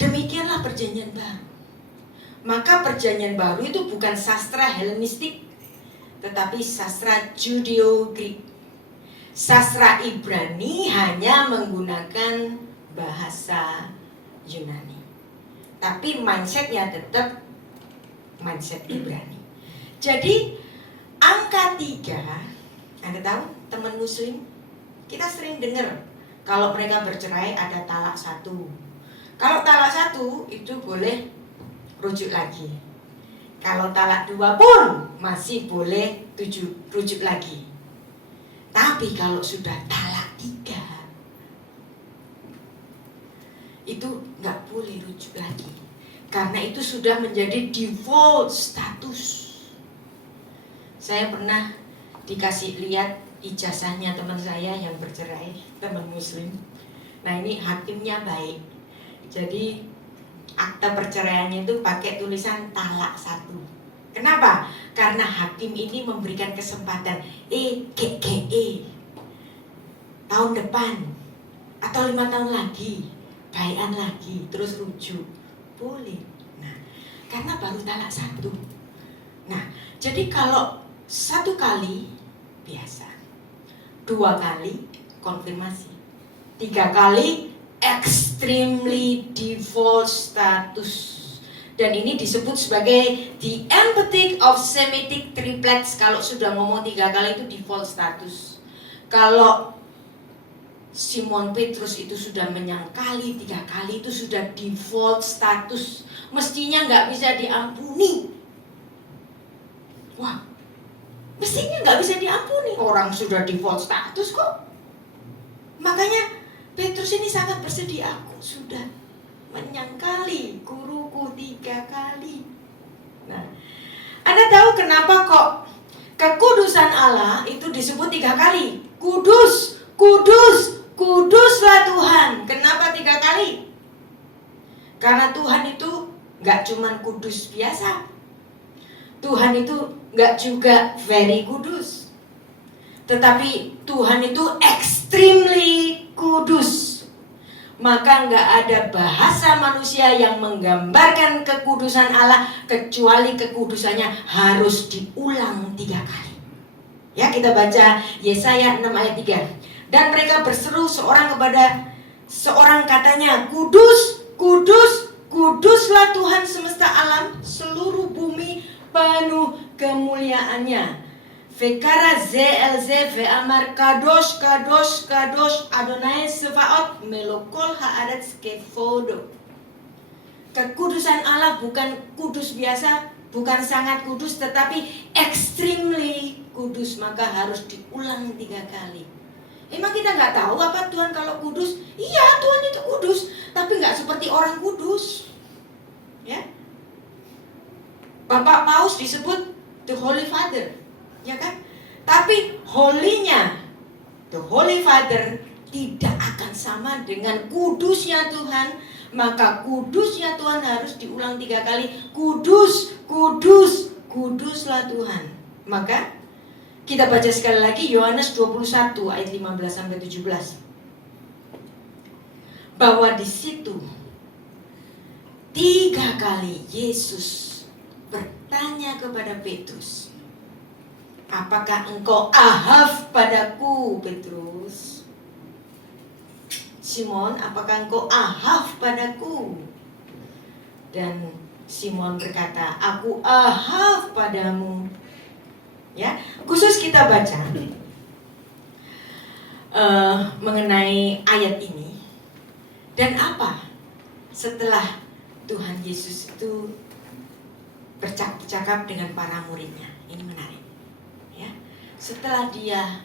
Demikianlah Perjanjian Baru. Maka Perjanjian Baru itu bukan sastra Helenistik, tetapi sastra Judeo-Greek. Sastra Ibrani hanya menggunakan bahasa Yunani, tapi mindsetnya tetap mindset Ibrani. Jadi angka 3, Anda tahu teman muslim, kita sering dengar kalau mereka bercerai ada talak 1. Kalau talak 1 itu boleh rujuk lagi. Kalau talak 2 pun masih boleh rujuk lagi. Tapi kalau sudah talak 3 itu nggak boleh rujuk lagi. Karena itu sudah menjadi default status. Saya pernah dikasih lihat ijazahnya teman saya yang bercerai, teman muslim. Nah ini hakimnya baik. Jadi akta perceraiannya itu pakai tulisan talak 1. Kenapa? Karena hakim ini memberikan kesempatan GGE tahun depan atau 5 tahun lagi, baikan lagi, terus rujuk. Boleh. Nah, karena baru talak 1. Nah, jadi kalau 1 kali biasa, 2 kali konfirmasi, 3 kali extremely default status. Dan ini disebut sebagai the emphatic of Semitic triplets. Kalau sudah ngomong 3 kali itu default status. Kalau Simon Petrus itu sudah menyangkali 3 kali, itu sudah default status. Mestinya nggak bisa diampuni. Wah, mestinya nggak bisa diampuni. Orang sudah default status kok. Makanya Petrus ini sangat bersedih. Aku sudah menyangkali guruku 3 kali. Nah, Anda tahu kenapa kok kekudusan Allah itu disebut 3 kali? Kudus, kudus, kuduslah Tuhan. Kenapa 3 kali? Karena Tuhan itu gak cuman kudus biasa. Tuhan itu gak juga very kudus. Tetapi Tuhan itu extremely kudus. Maka gak ada bahasa manusia yang menggambarkan kekudusan Allah kecuali kekudusannya harus diulang 3 kali. Ya, kita baca Yesaya 6 ayat 3. Dan mereka berseru seorang kepada seorang, katanya, kudus, kudus, kuduslah Tuhan semesta alam, seluruh bumi penuh kemuliaannya. Vekara ZLZ ve'amar kadosh, kadosh, kadosh Adonai Sevaot melokol ha'adat skefodo. Kekudusan Allah bukan kudus biasa, bukan sangat kudus, tetapi extremely kudus. Maka harus diulang 3 kali. Emang kita nggak tahu apa Tuhan kalau kudus? Iya, Tuhan itu kudus, tapi nggak seperti orang kudus. Ya, Bapak Paus disebut the Holy Father, ya kan? Tapi holy-nya, the Holy Father tidak akan sama dengan kudusnya Tuhan. Maka kudusnya Tuhan harus diulang 3 kali. Kudus, kudus, kuduslah Tuhan. Maka kita baca sekali lagi Yohanes 21 ayat 15 sampai 17. Bahwa di situ 3 kali Yesus bertanya kepada Petrus, apakah engkau ahaf padaku, Petrus? Simon, apakah engkau ahaf padaku? Dan Simon berkata, aku ahaf padamu. Ya, khusus kita baca mengenai ayat ini. Dan apa setelah Tuhan Yesus itu bercakap dengan para muridnya? Ini menarik, ya. Setelah dia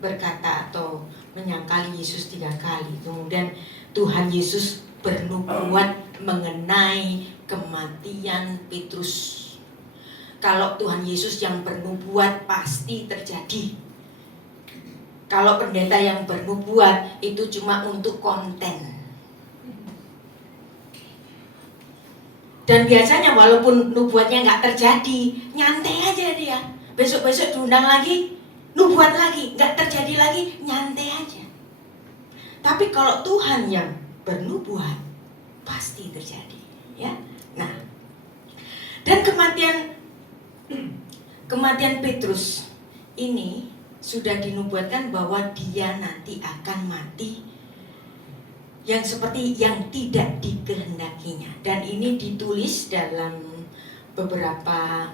berkata atau menyangkali Yesus 3 kali, kemudian Tuhan Yesus bernubuat mengenai kematian Petrus. Kalau Tuhan Yesus yang bernubuat pasti terjadi. Kalau pendeta yang bernubuat itu cuma untuk konten. Dan biasanya walaupun nubuatnya nggak terjadi, nyantai aja dia. Besok-besok diundang lagi, nubuat lagi, nggak terjadi lagi, nyantai aja. Tapi kalau Tuhan yang bernubuat pasti terjadi, ya. Nah, dan kematian Petrus ini sudah dinubuatkan bahwa dia nanti akan mati yang seperti yang tidak dikehendakinya. Dan ini ditulis dalam beberapa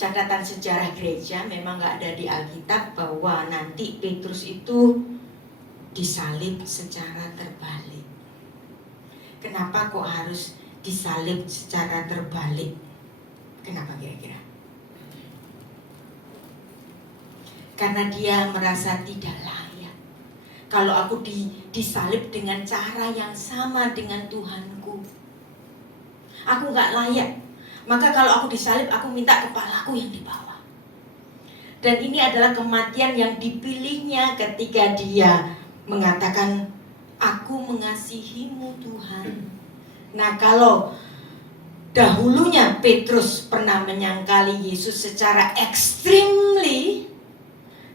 catatan sejarah gereja memang nggak ada di Alkitab bahwa nanti Petrus itu disalib secara terbalik. Kenapa kok harus disalib secara terbalik? Kenapa kira-kira? Karena dia merasa tidak layak. Kalau aku disalib dengan cara yang sama dengan Tuhanku, aku nggak layak. Maka kalau aku disalib, aku minta kepalaku yang di bawah. Dan ini adalah kematian yang dipilihnya ketika dia mengatakan, aku mengasihimu Tuhan. Nah, kalau dahulunya Petrus pernah menyangkali Yesus secara extremely,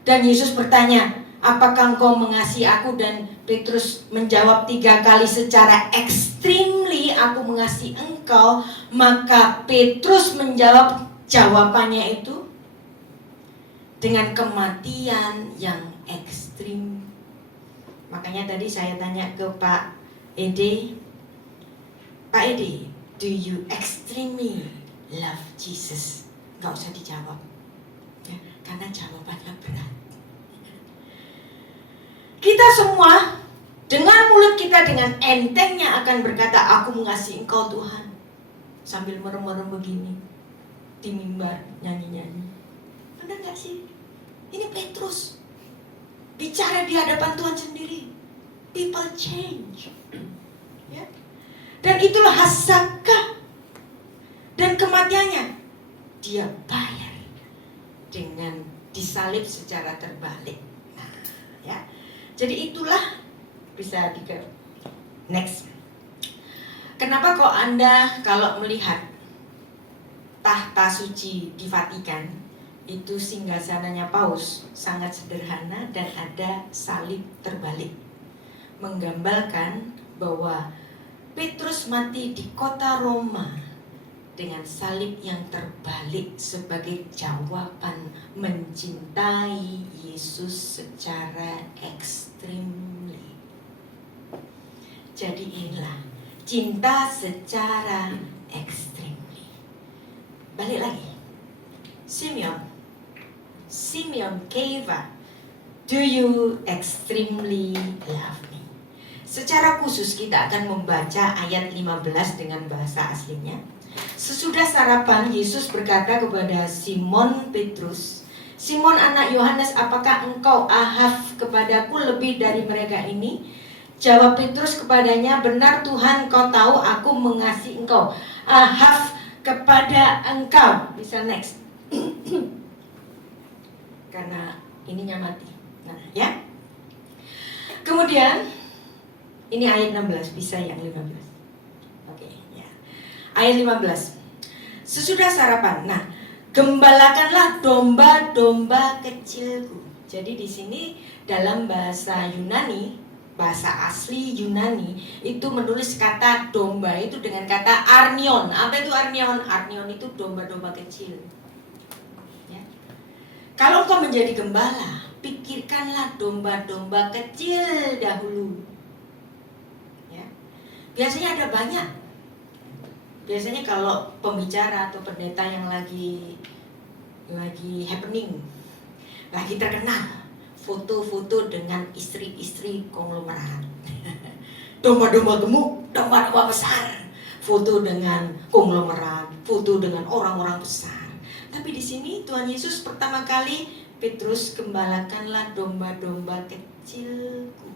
dan Yesus bertanya, apakah engkau mengasihi aku? Dan Petrus menjawab 3 kali secara extremely, aku mengasihi engkau. Maka Petrus menjawab jawabannya itu dengan kematian yang ekstrim. Makanya tadi saya tanya ke Pak Ede, Pak Ede, do you extremely love Jesus? Gak usah dijawab ya, karena jawabannya berat. Kita semua dengan mulut kita dengan entengnya akan berkata, aku mengasihi engkau Tuhan, sambil merem-merem begini di mimbar nyanyi-nyanyi. Benar gak sih? Ini Petrus bicara di hadapan Tuhan sendiri. People change ya. Dan itulah Hasaka. Dan kematiannya dia bayar dengan disalib secara terbalik. Nah ya, jadi itulah, bisa next. Kenapa kok Anda kalau melihat tahta suci di Vatikan itu singgasananya Paus sangat sederhana dan ada salib terbalik, menggambarkan bahwa Petrus mati di kota Roma dengan salib yang terbalik sebagai jawaban mencintai Yesus secara ekstrimly. Jadi inilah cinta secara ekstrimly. Balik lagi, Simeon Keva, do you extremely love me? Secara khusus kita akan membaca ayat 15 dengan bahasa aslinya. Sesudah sarapan, Yesus berkata kepada Simon Petrus, Simon anak Yohanes, apakah engkau ahaf kepadaku lebih dari mereka ini? Jawab Petrus kepadanya, benar Tuhan, kau tahu aku mengasihi engkau. Ahaf kepada engkau. Bisa next. Karena ininya mati. Nah, ya. Kemudian ini ayat 16, bisa yang 15. Oke, ya. Ayat 15. Sesudah sarapan. Nah, gembalakanlah domba-domba kecilku. Jadi di sini dalam bahasa Yunani, bahasa asli Yunani itu menulis kata domba itu dengan kata arnion. Apa itu arnion? Arnion itu domba-domba kecil. Ya. Kalau engkau menjadi gembala, pikirkanlah domba-domba kecil dahulu. Ya. Biasanya ada banyak. Biasanya kalau pembicara atau pendeta yang lagi happening, lagi terkenal, foto-foto dengan istri-istri konglomerat, domba-domba gemuk, domba-domba besar, foto dengan konglomerat, foto dengan orang-orang besar. Tapi di sini Tuhan Yesus pertama kali, Petrus, gembalakanlah domba-domba kecilku.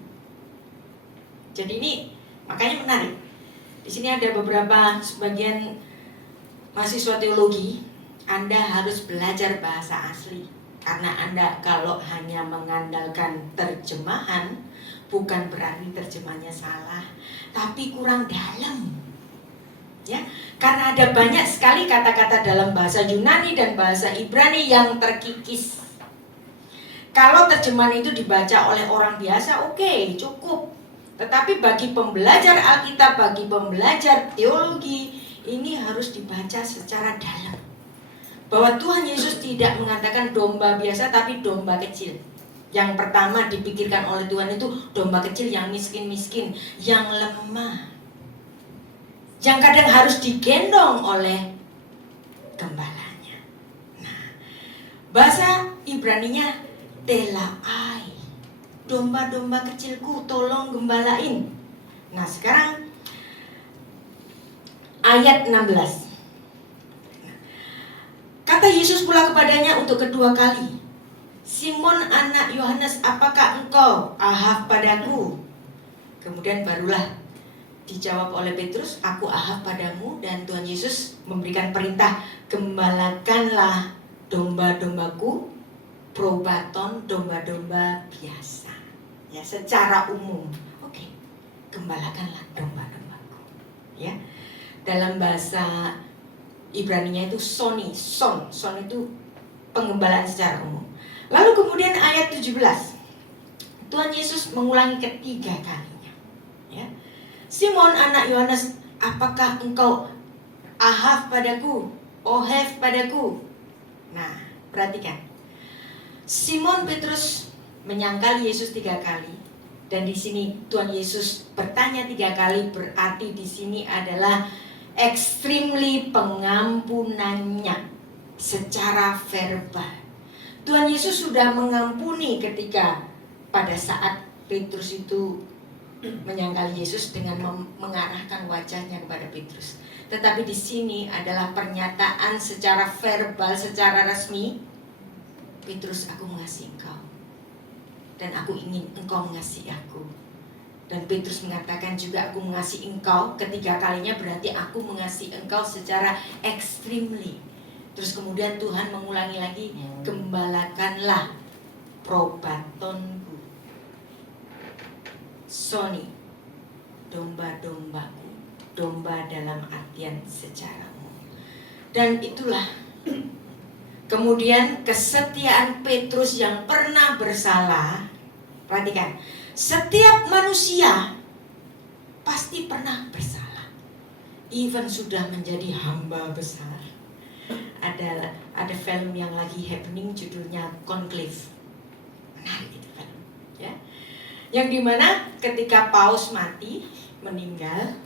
Jadi ini makanya menarik. Di sini ada beberapa sebagian mahasiswa teologi, Anda harus belajar bahasa asli. Karena Anda kalau hanya mengandalkan terjemahan, bukan berarti terjemahnya salah, tapi kurang dalam. Ya, karena ada banyak sekali kata-kata dalam bahasa Yunani dan bahasa Ibrani yang terkikis. Kalau terjemahan itu dibaca oleh orang biasa, oke, cukup. Tetapi bagi pembelajar Alkitab, bagi pembelajar teologi, ini harus dibaca secara dalam. Bahwa Tuhan Yesus tidak mengatakan domba biasa, tapi domba kecil. Yang pertama dipikirkan oleh Tuhan itu domba kecil yang miskin-miskin, yang lemah, yang kadang harus digendong oleh gembalanya. Nah, Bahasa Ibraninya telai. Domba-domba kecilku tolong gembalain. Nah sekarang ayat 16. Kata Yesus pula kepadanya untuk kedua kali, Simon anak Yohanes, apakah engkau ahaf padaku? Kemudian barulah dijawab oleh Petrus, aku ahaf padamu. Dan Tuhan Yesus memberikan perintah, gembalakanlah domba-dombaku, probaton, domba-domba biasa. Ya, secara umum. Oke, gembalakanlah domba-dombaku. Ya, dalam bahasa Ibraninya itu son itu penggembalaan secara umum. Lalu kemudian ayat 17, Tuhan Yesus mengulangi ketiga kalinya. Ya, Simon anak Yohanes, apakah engkau ahaf padaku, ohef padaku? Nah, perhatikan. Simon Petrus menyangkal Yesus 3 kali, dan di sini Tuhan Yesus bertanya 3 kali, berarti di sini adalah extremely pengampunannya secara verbal. Tuhan Yesus sudah mengampuni ketika pada saat Petrus itu menyangkal Yesus dengan mengarahkan wajahnya kepada Petrus. Tetapi di sini adalah pernyataan secara verbal, secara resmi. Petrus, aku mengasihi engkau, dan aku ingin engkau mengasihi aku. Dan Petrus mengatakan juga, aku mengasihi engkau. Ketiga kalinya berarti aku mengasihi engkau secara extremely. Terus kemudian Tuhan mengulangi lagi, gembalakanlah probatonku, soni, domba-dombaku. Domba dalam artian secara umum. Dan itulah kemudian kesetiaan Petrus yang pernah bersalah. Perhatikan, setiap manusia pasti pernah bersalah. Even sudah menjadi hamba besar. Ada film yang lagi happening, judulnya Conclave. Menarik itu film, ya. Yang dimana ketika paus mati, meninggal,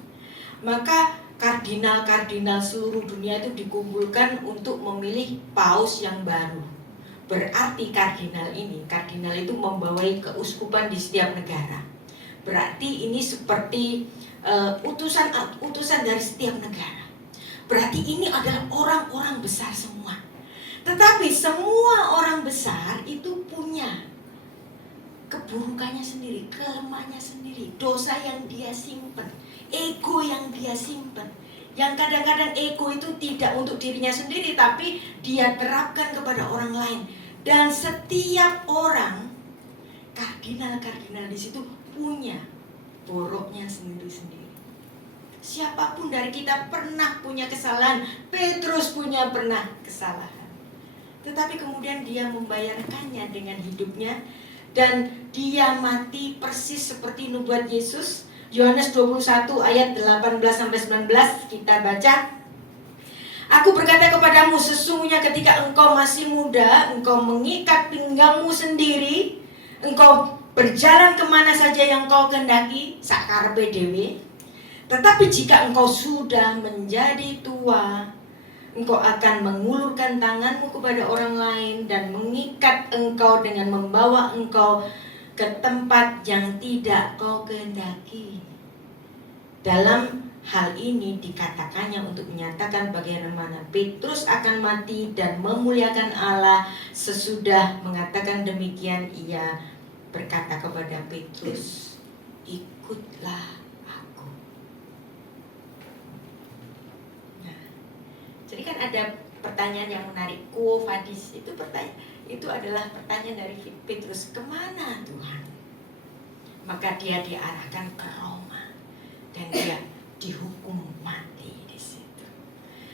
maka kardinal-kardinal seluruh dunia itu dikumpulkan untuk memilih paus yang baru. Berarti kardinal itu membawai keuskupan di setiap negara. Berarti ini seperti utusan dari setiap negara. Berarti ini adalah orang-orang besar semua. Tetapi semua orang besar itu punya keburukannya sendiri, kelemahannya sendiri, dosa yang dia simpan, ego yang dia simpan. Yang kadang-kadang ego itu tidak untuk dirinya sendiri, tapi dia terapkan kepada orang lain. Dan setiap orang, kardinal-kardinal di situ punya boroknya sendiri-sendiri. Siapapun dari kita pernah punya kesalahan. Petrus pernah kesalahan. Tetapi kemudian dia membayarkannya dengan hidupnya. Dan dia mati persis seperti nubuat Yesus. Yohanes 21 ayat 18-19 kita baca. Aku berkata kepadamu, sesungguhnya ketika engkau masih muda, engkau mengikat pinggangmu sendiri, engkau berjalan kemana saja yang kau kehendaki, sakarpe dewe. Tetapi jika engkau sudah menjadi tua, engkau akan mengulurkan tanganmu kepada orang lain dan mengikat engkau dengan membawa engkau ke tempat yang tidak kau kehendaki. Dalam hal ini dikatakannya untuk menyatakan bagaimana Petrus akan mati dan memuliakan Allah. Sesudah mengatakan demikian, ia berkata kepada Petrus, ikutlah aku. Nah, jadi kan ada pertanyaan yang menarik, quo vadis, itu adalah pertanyaan dari Petrus, kemana Tuhan? Maka dia diarahkan ke Roma dan dia dihukum mati di situ.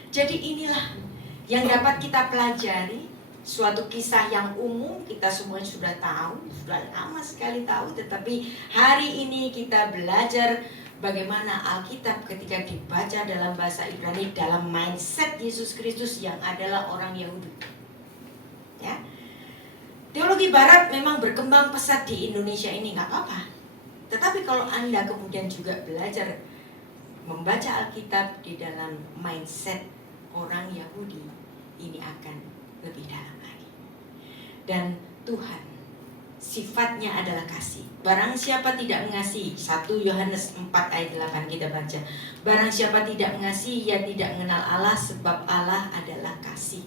Jadi inilah yang dapat kita pelajari, suatu kisah yang umum kita semua sudah tahu, sudah lama sekali tahu, tetapi hari ini kita belajar bagaimana Alkitab ketika dibaca dalam bahasa Ibrani dalam mindset Yesus Kristus yang adalah orang Yahudi. Ya. Teologi Barat memang berkembang pesat di Indonesia ini, nggak apa-apa. Tetapi kalau Anda kemudian juga belajar membaca Alkitab di dalam mindset orang Yahudi, ini akan lebih dalam lagi. Dan Tuhan sifatnya adalah kasih. Barang siapa tidak mengasihi, 1 Yohanes 4 ayat 8 kita baca. Barang siapa tidak mengasihi, ia tidak mengenal Allah, sebab Allah adalah kasih.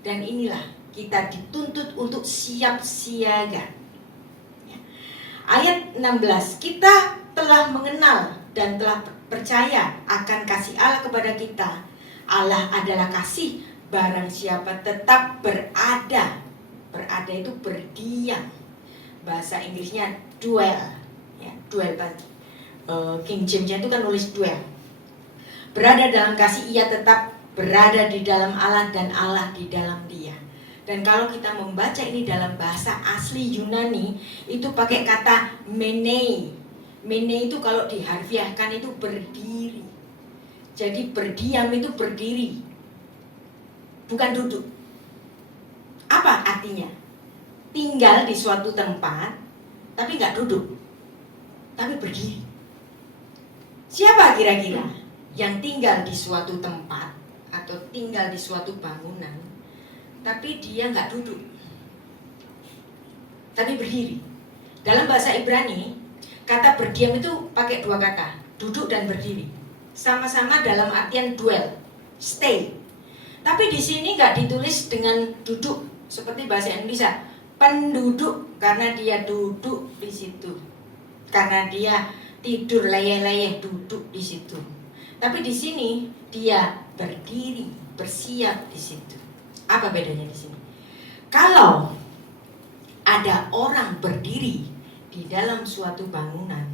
Dan inilah kita dituntut untuk siap siaga. Ayat 16, kita telah mengenal dan telah percaya akan kasih Allah kepada kita. Allah adalah kasih. Barang siapa tetap berada itu berdiam. Bahasa Inggrisnya dwell, ya, dwell. King James itu kan nulis dwell. Berada dalam kasih, ia tetap berada di dalam Allah dan Allah di dalam dia. Dan kalau kita membaca ini dalam bahasa asli Yunani, itu pakai kata menei. Menei itu kalau diharfiahkan itu berdiri. Jadi berdiam itu berdiri, bukan duduk. Apa artinya? Tinggal di suatu tempat, tapi nggak duduk, tapi berdiri. Siapa kira-kira yang tinggal di suatu tempat atau tinggal di suatu bangunan, tapi dia nggak duduk, tapi berdiri? Dalam bahasa Ibrani, kata berdiam itu pakai 2 kata, duduk dan berdiri. Sama-sama dalam artian dwell, stay. Tapi di sini nggak ditulis dengan duduk seperti bahasa Indonesia, penduduk, karena dia duduk di situ, karena dia tidur leyeh-leyeh duduk di situ. Tapi di sini dia berdiri, bersiap di situ. Apa bedanya di sini? Kalau ada orang berdiri di dalam suatu bangunan,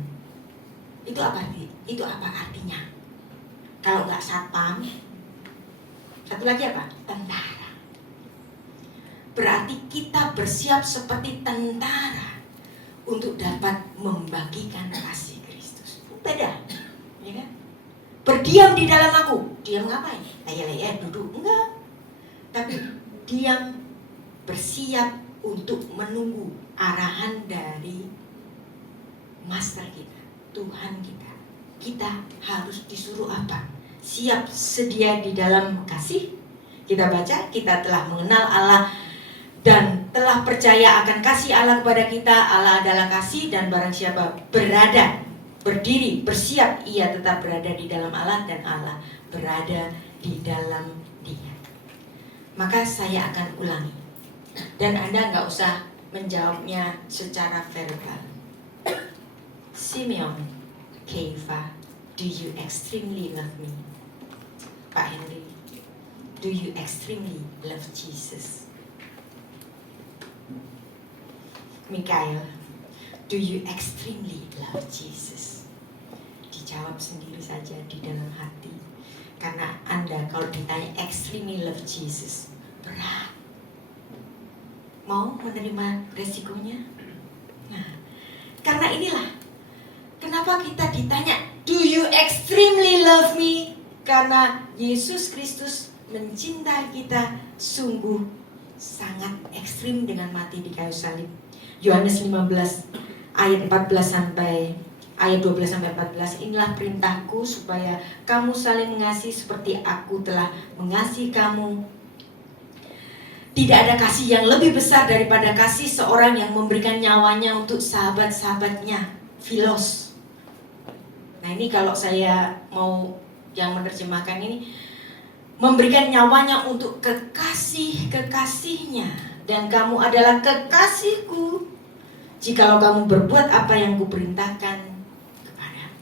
itu apa artinya? Kalau nggak satpam, satu lagi apa? Tentara. Berarti kita bersiap seperti tentara untuk dapat membagikan kasih Kristus. Beda, ya kan? Berdiam di dalam aku, diam ngapain? Leyeh-leyeh duduk, enggak. Tapi diam, bersiap untuk menunggu arahan dari Master kita, Tuhan kita. Kita harus disuruh apa? Siap sedia di dalam kasih. Kita baca, kita telah mengenal Allah dan telah percaya akan kasih Allah kepada kita. Allah adalah kasih, dan barang siapa berada, berdiri, bersiap, ia tetap berada di dalam Allah dan Allah berada di dalam dia. Maka saya akan ulangi, dan Anda nggak usah menjawabnya secara verbal. Simeon, Keifa, do you extremely love me? Pak Henry, do you extremely love Jesus? Mikael, do you extremely love Jesus? Dijawab sendiri saja di dalam hati. Karena Anda kalau ditanya extremely love Jesus, berat. Mau menerima resikonya? Nah, karena inilah kenapa kita ditanya, do you extremely love me? Karena Yesus Kristus mencintai kita sungguh sangat ekstrim dengan mati di kayu salib. Yohanes 15 ayat 14 sampai ayat 12 sampai 14, inilah perintahku supaya kamu saling mengasihi seperti aku telah mengasihi kamu. Tidak ada kasih yang lebih besar daripada kasih seorang yang memberikan nyawanya untuk sahabat-sahabatnya. Philos. Nah, ini kalau saya mau yang menerjemahkan ini, memberikan nyawanya untuk kekasih-kekasihnya. Dan kamu adalah kekasihku jikalau kamu berbuat apa yang kuperintahkan kepadamu.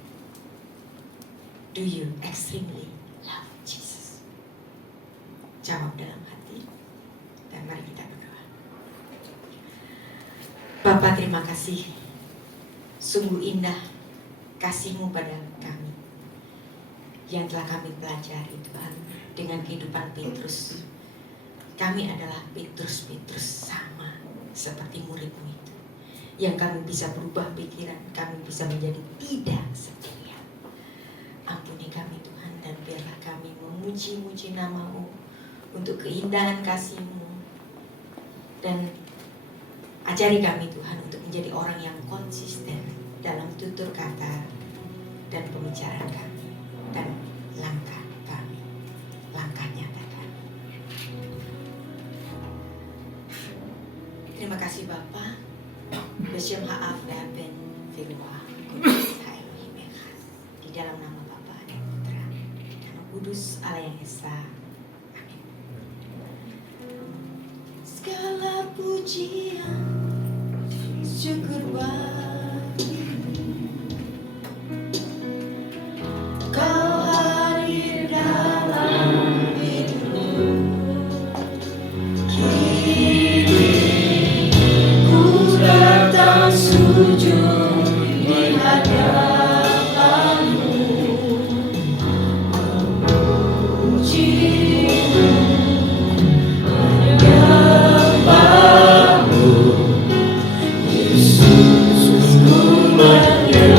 Do you extremely love Jesus? Jawab dalam hati. Dan mari kita berdoa. Bapa, terima kasih. Sungguh indah kasih-Mu pada kami yang telah kami pelajari, Tuhan, dengan kehidupan Petrus. Kami adalah Petrus sama seperti murid-Mu itu, yang kami bisa berubah pikiran, kami bisa menjadi tidak setia. Ampuni kami Tuhan, dan biarlah kami memuji-muji nama-Mu untuk keindahan kasih-Mu. Dan ajari kami Tuhan untuk menjadi orang yang konsisten dalam tutur kata dan pembicaraan kami dan langkah kami, langkah nyata kami. kasih Bapa, bersyukur maaf ben firman di dalam nama Bapa dan Putra dan Roh Kudus Allah yang Esa. Amin. Segala pujian, syukur bagimu. Kau hadir dalam hidupku. Datang sujud di hadapanmu, memujimu, menyembahmu, Yesus, ku menyembahmu.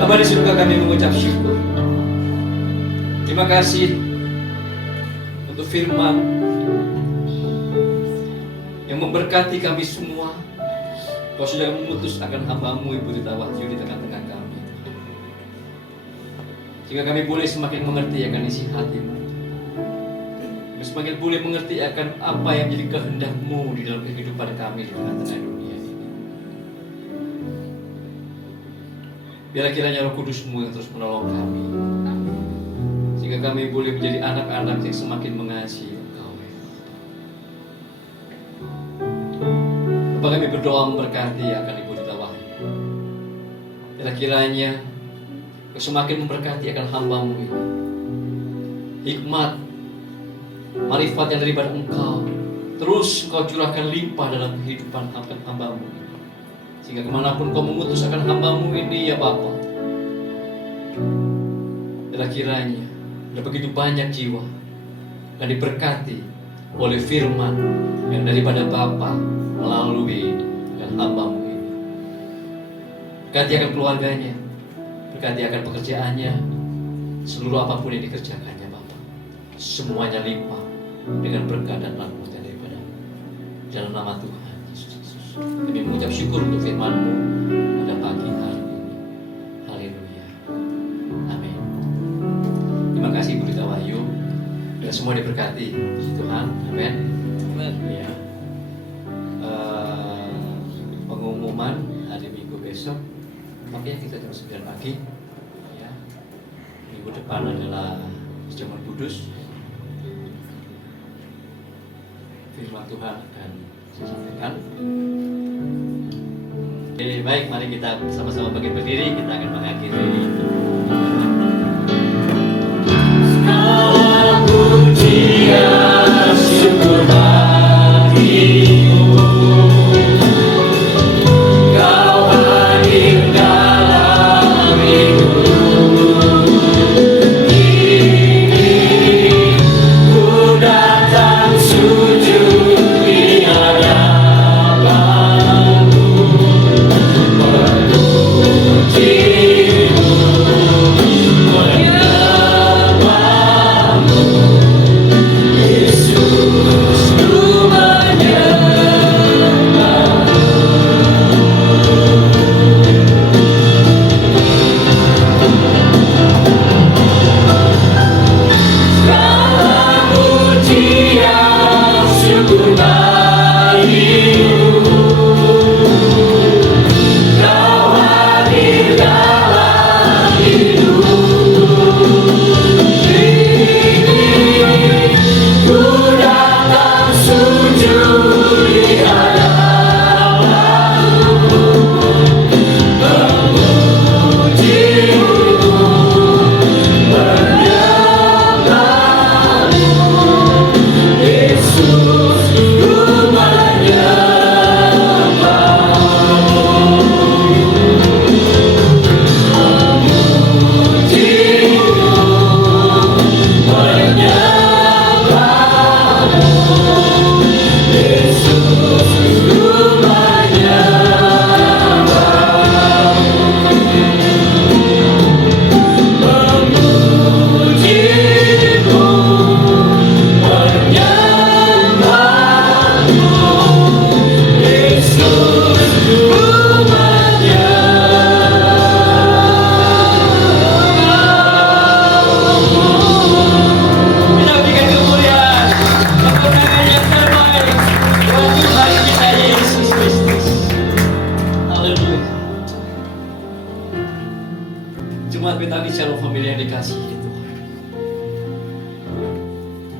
Bapa di surga, kami mengucap syukur. Terima kasih untuk firman yang memberkati kami semua. Kau sudah mengutus akan hamba-Mu Ibu Rita Wahyu di tengah-tengah kami, sehingga kami boleh semakin mengerti akan isi hati-Mu, semakin boleh mengerti akan apa yang menjadi kehendak-Mu di dalam kehidupan kami di tengah-tengah dunia ini. Biarlah kiranya Roh Kudus-Mu yang terus menolong kami, sehingga kami boleh menjadi anak-anak yang semakin mengasihi Engkau. Bapak, kami berdoa memberkati akan Ibu Rita Wahyu. Biarlah kiranya Kau semakin memberkati akan hamba-Mu ini. Hikmat, marifat yang daripada Engkau terus Engkau curahkan limpah dalam kehidupan hamba-Mu ini, sehingga kemanapun Kau mengutus akan hamba-Mu ini, ya Bapa, biarlah kiranya ada begitu banyak jiwa yang diberkati oleh firman yang daripada Bapa melalui dan hamba-Mu ini. Berkati akan keluarganya, berkati akan pekerjaannya, seluruh apapun yang dikerjakannya Bapa, semuanya limpah dengan berkat dan rahmat daripada-Mu. Dalam nama Tuhan Yesus Kristus, kami mengucap syukur untuk firman-Mu pada pagi hari ini. Haleluya. Amin. Terima kasih Ibu Rita Wahyu. Kita semua diberkati puji Tuhan. Amin. Amin. Ya. Pengumuman hari Minggu besok, tapi kita jam 9 pagi. Ya. Minggu depan adalah perjamuan kudus. Firman Tuhan akan disampaikan. Oke, baik, mari kita sama-sama berdiri. Kita akan mengakhiri. Pujian syukur bagimu, Kau hadir dalam hidupku. Kini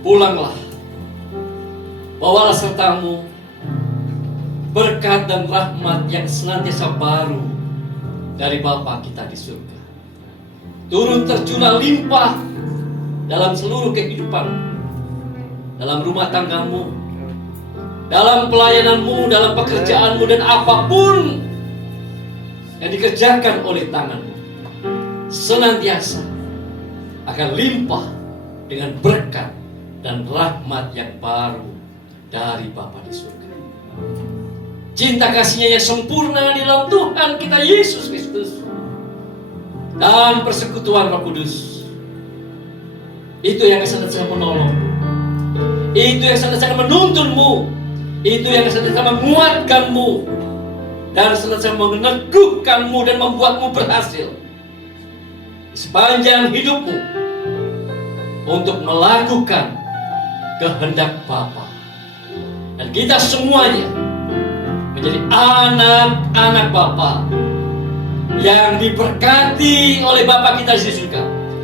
Pulanglah, bawalah sertamu berkat dan rahmat yang senantiasa baru dari Bapa kita di surga. Turun tercurah limpah dalam seluruh kehidupan, dalam rumah tanggamu, dalam pelayananmu, dalam pekerjaanmu, dan apapun yang dikerjakan oleh tanganmu, senantiasa akan limpah dengan berkat dan rahmat yang baru dari Bapa di surga. Cinta kasihnya yang sempurna di dalam Tuhan kita Yesus Kristus dan persekutuan Roh Kudus, itu yang senantiasa menolong, itu yang senantiasa menuntunmu, itu yang senantiasa menguatkanmu, dan senantiasa meneguhkanmu dan membuatmu berhasil sepanjang hidupmu untuk melakukan kehendak Bapa. Dan kita semuanya menjadi anak-anak Bapa yang diberkati oleh Bapa kita di surga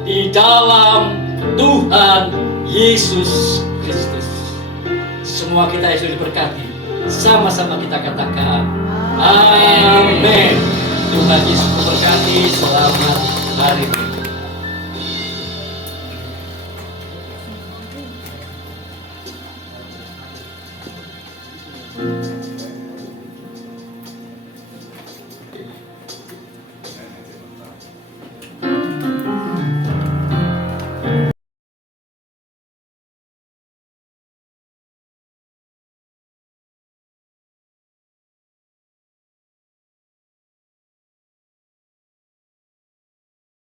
di dalam Tuhan Yesus Kristus. Semua kita yang sudah diberkati, sama-sama kita katakan amin. Tuhan Yesus memberkati. Selamat hari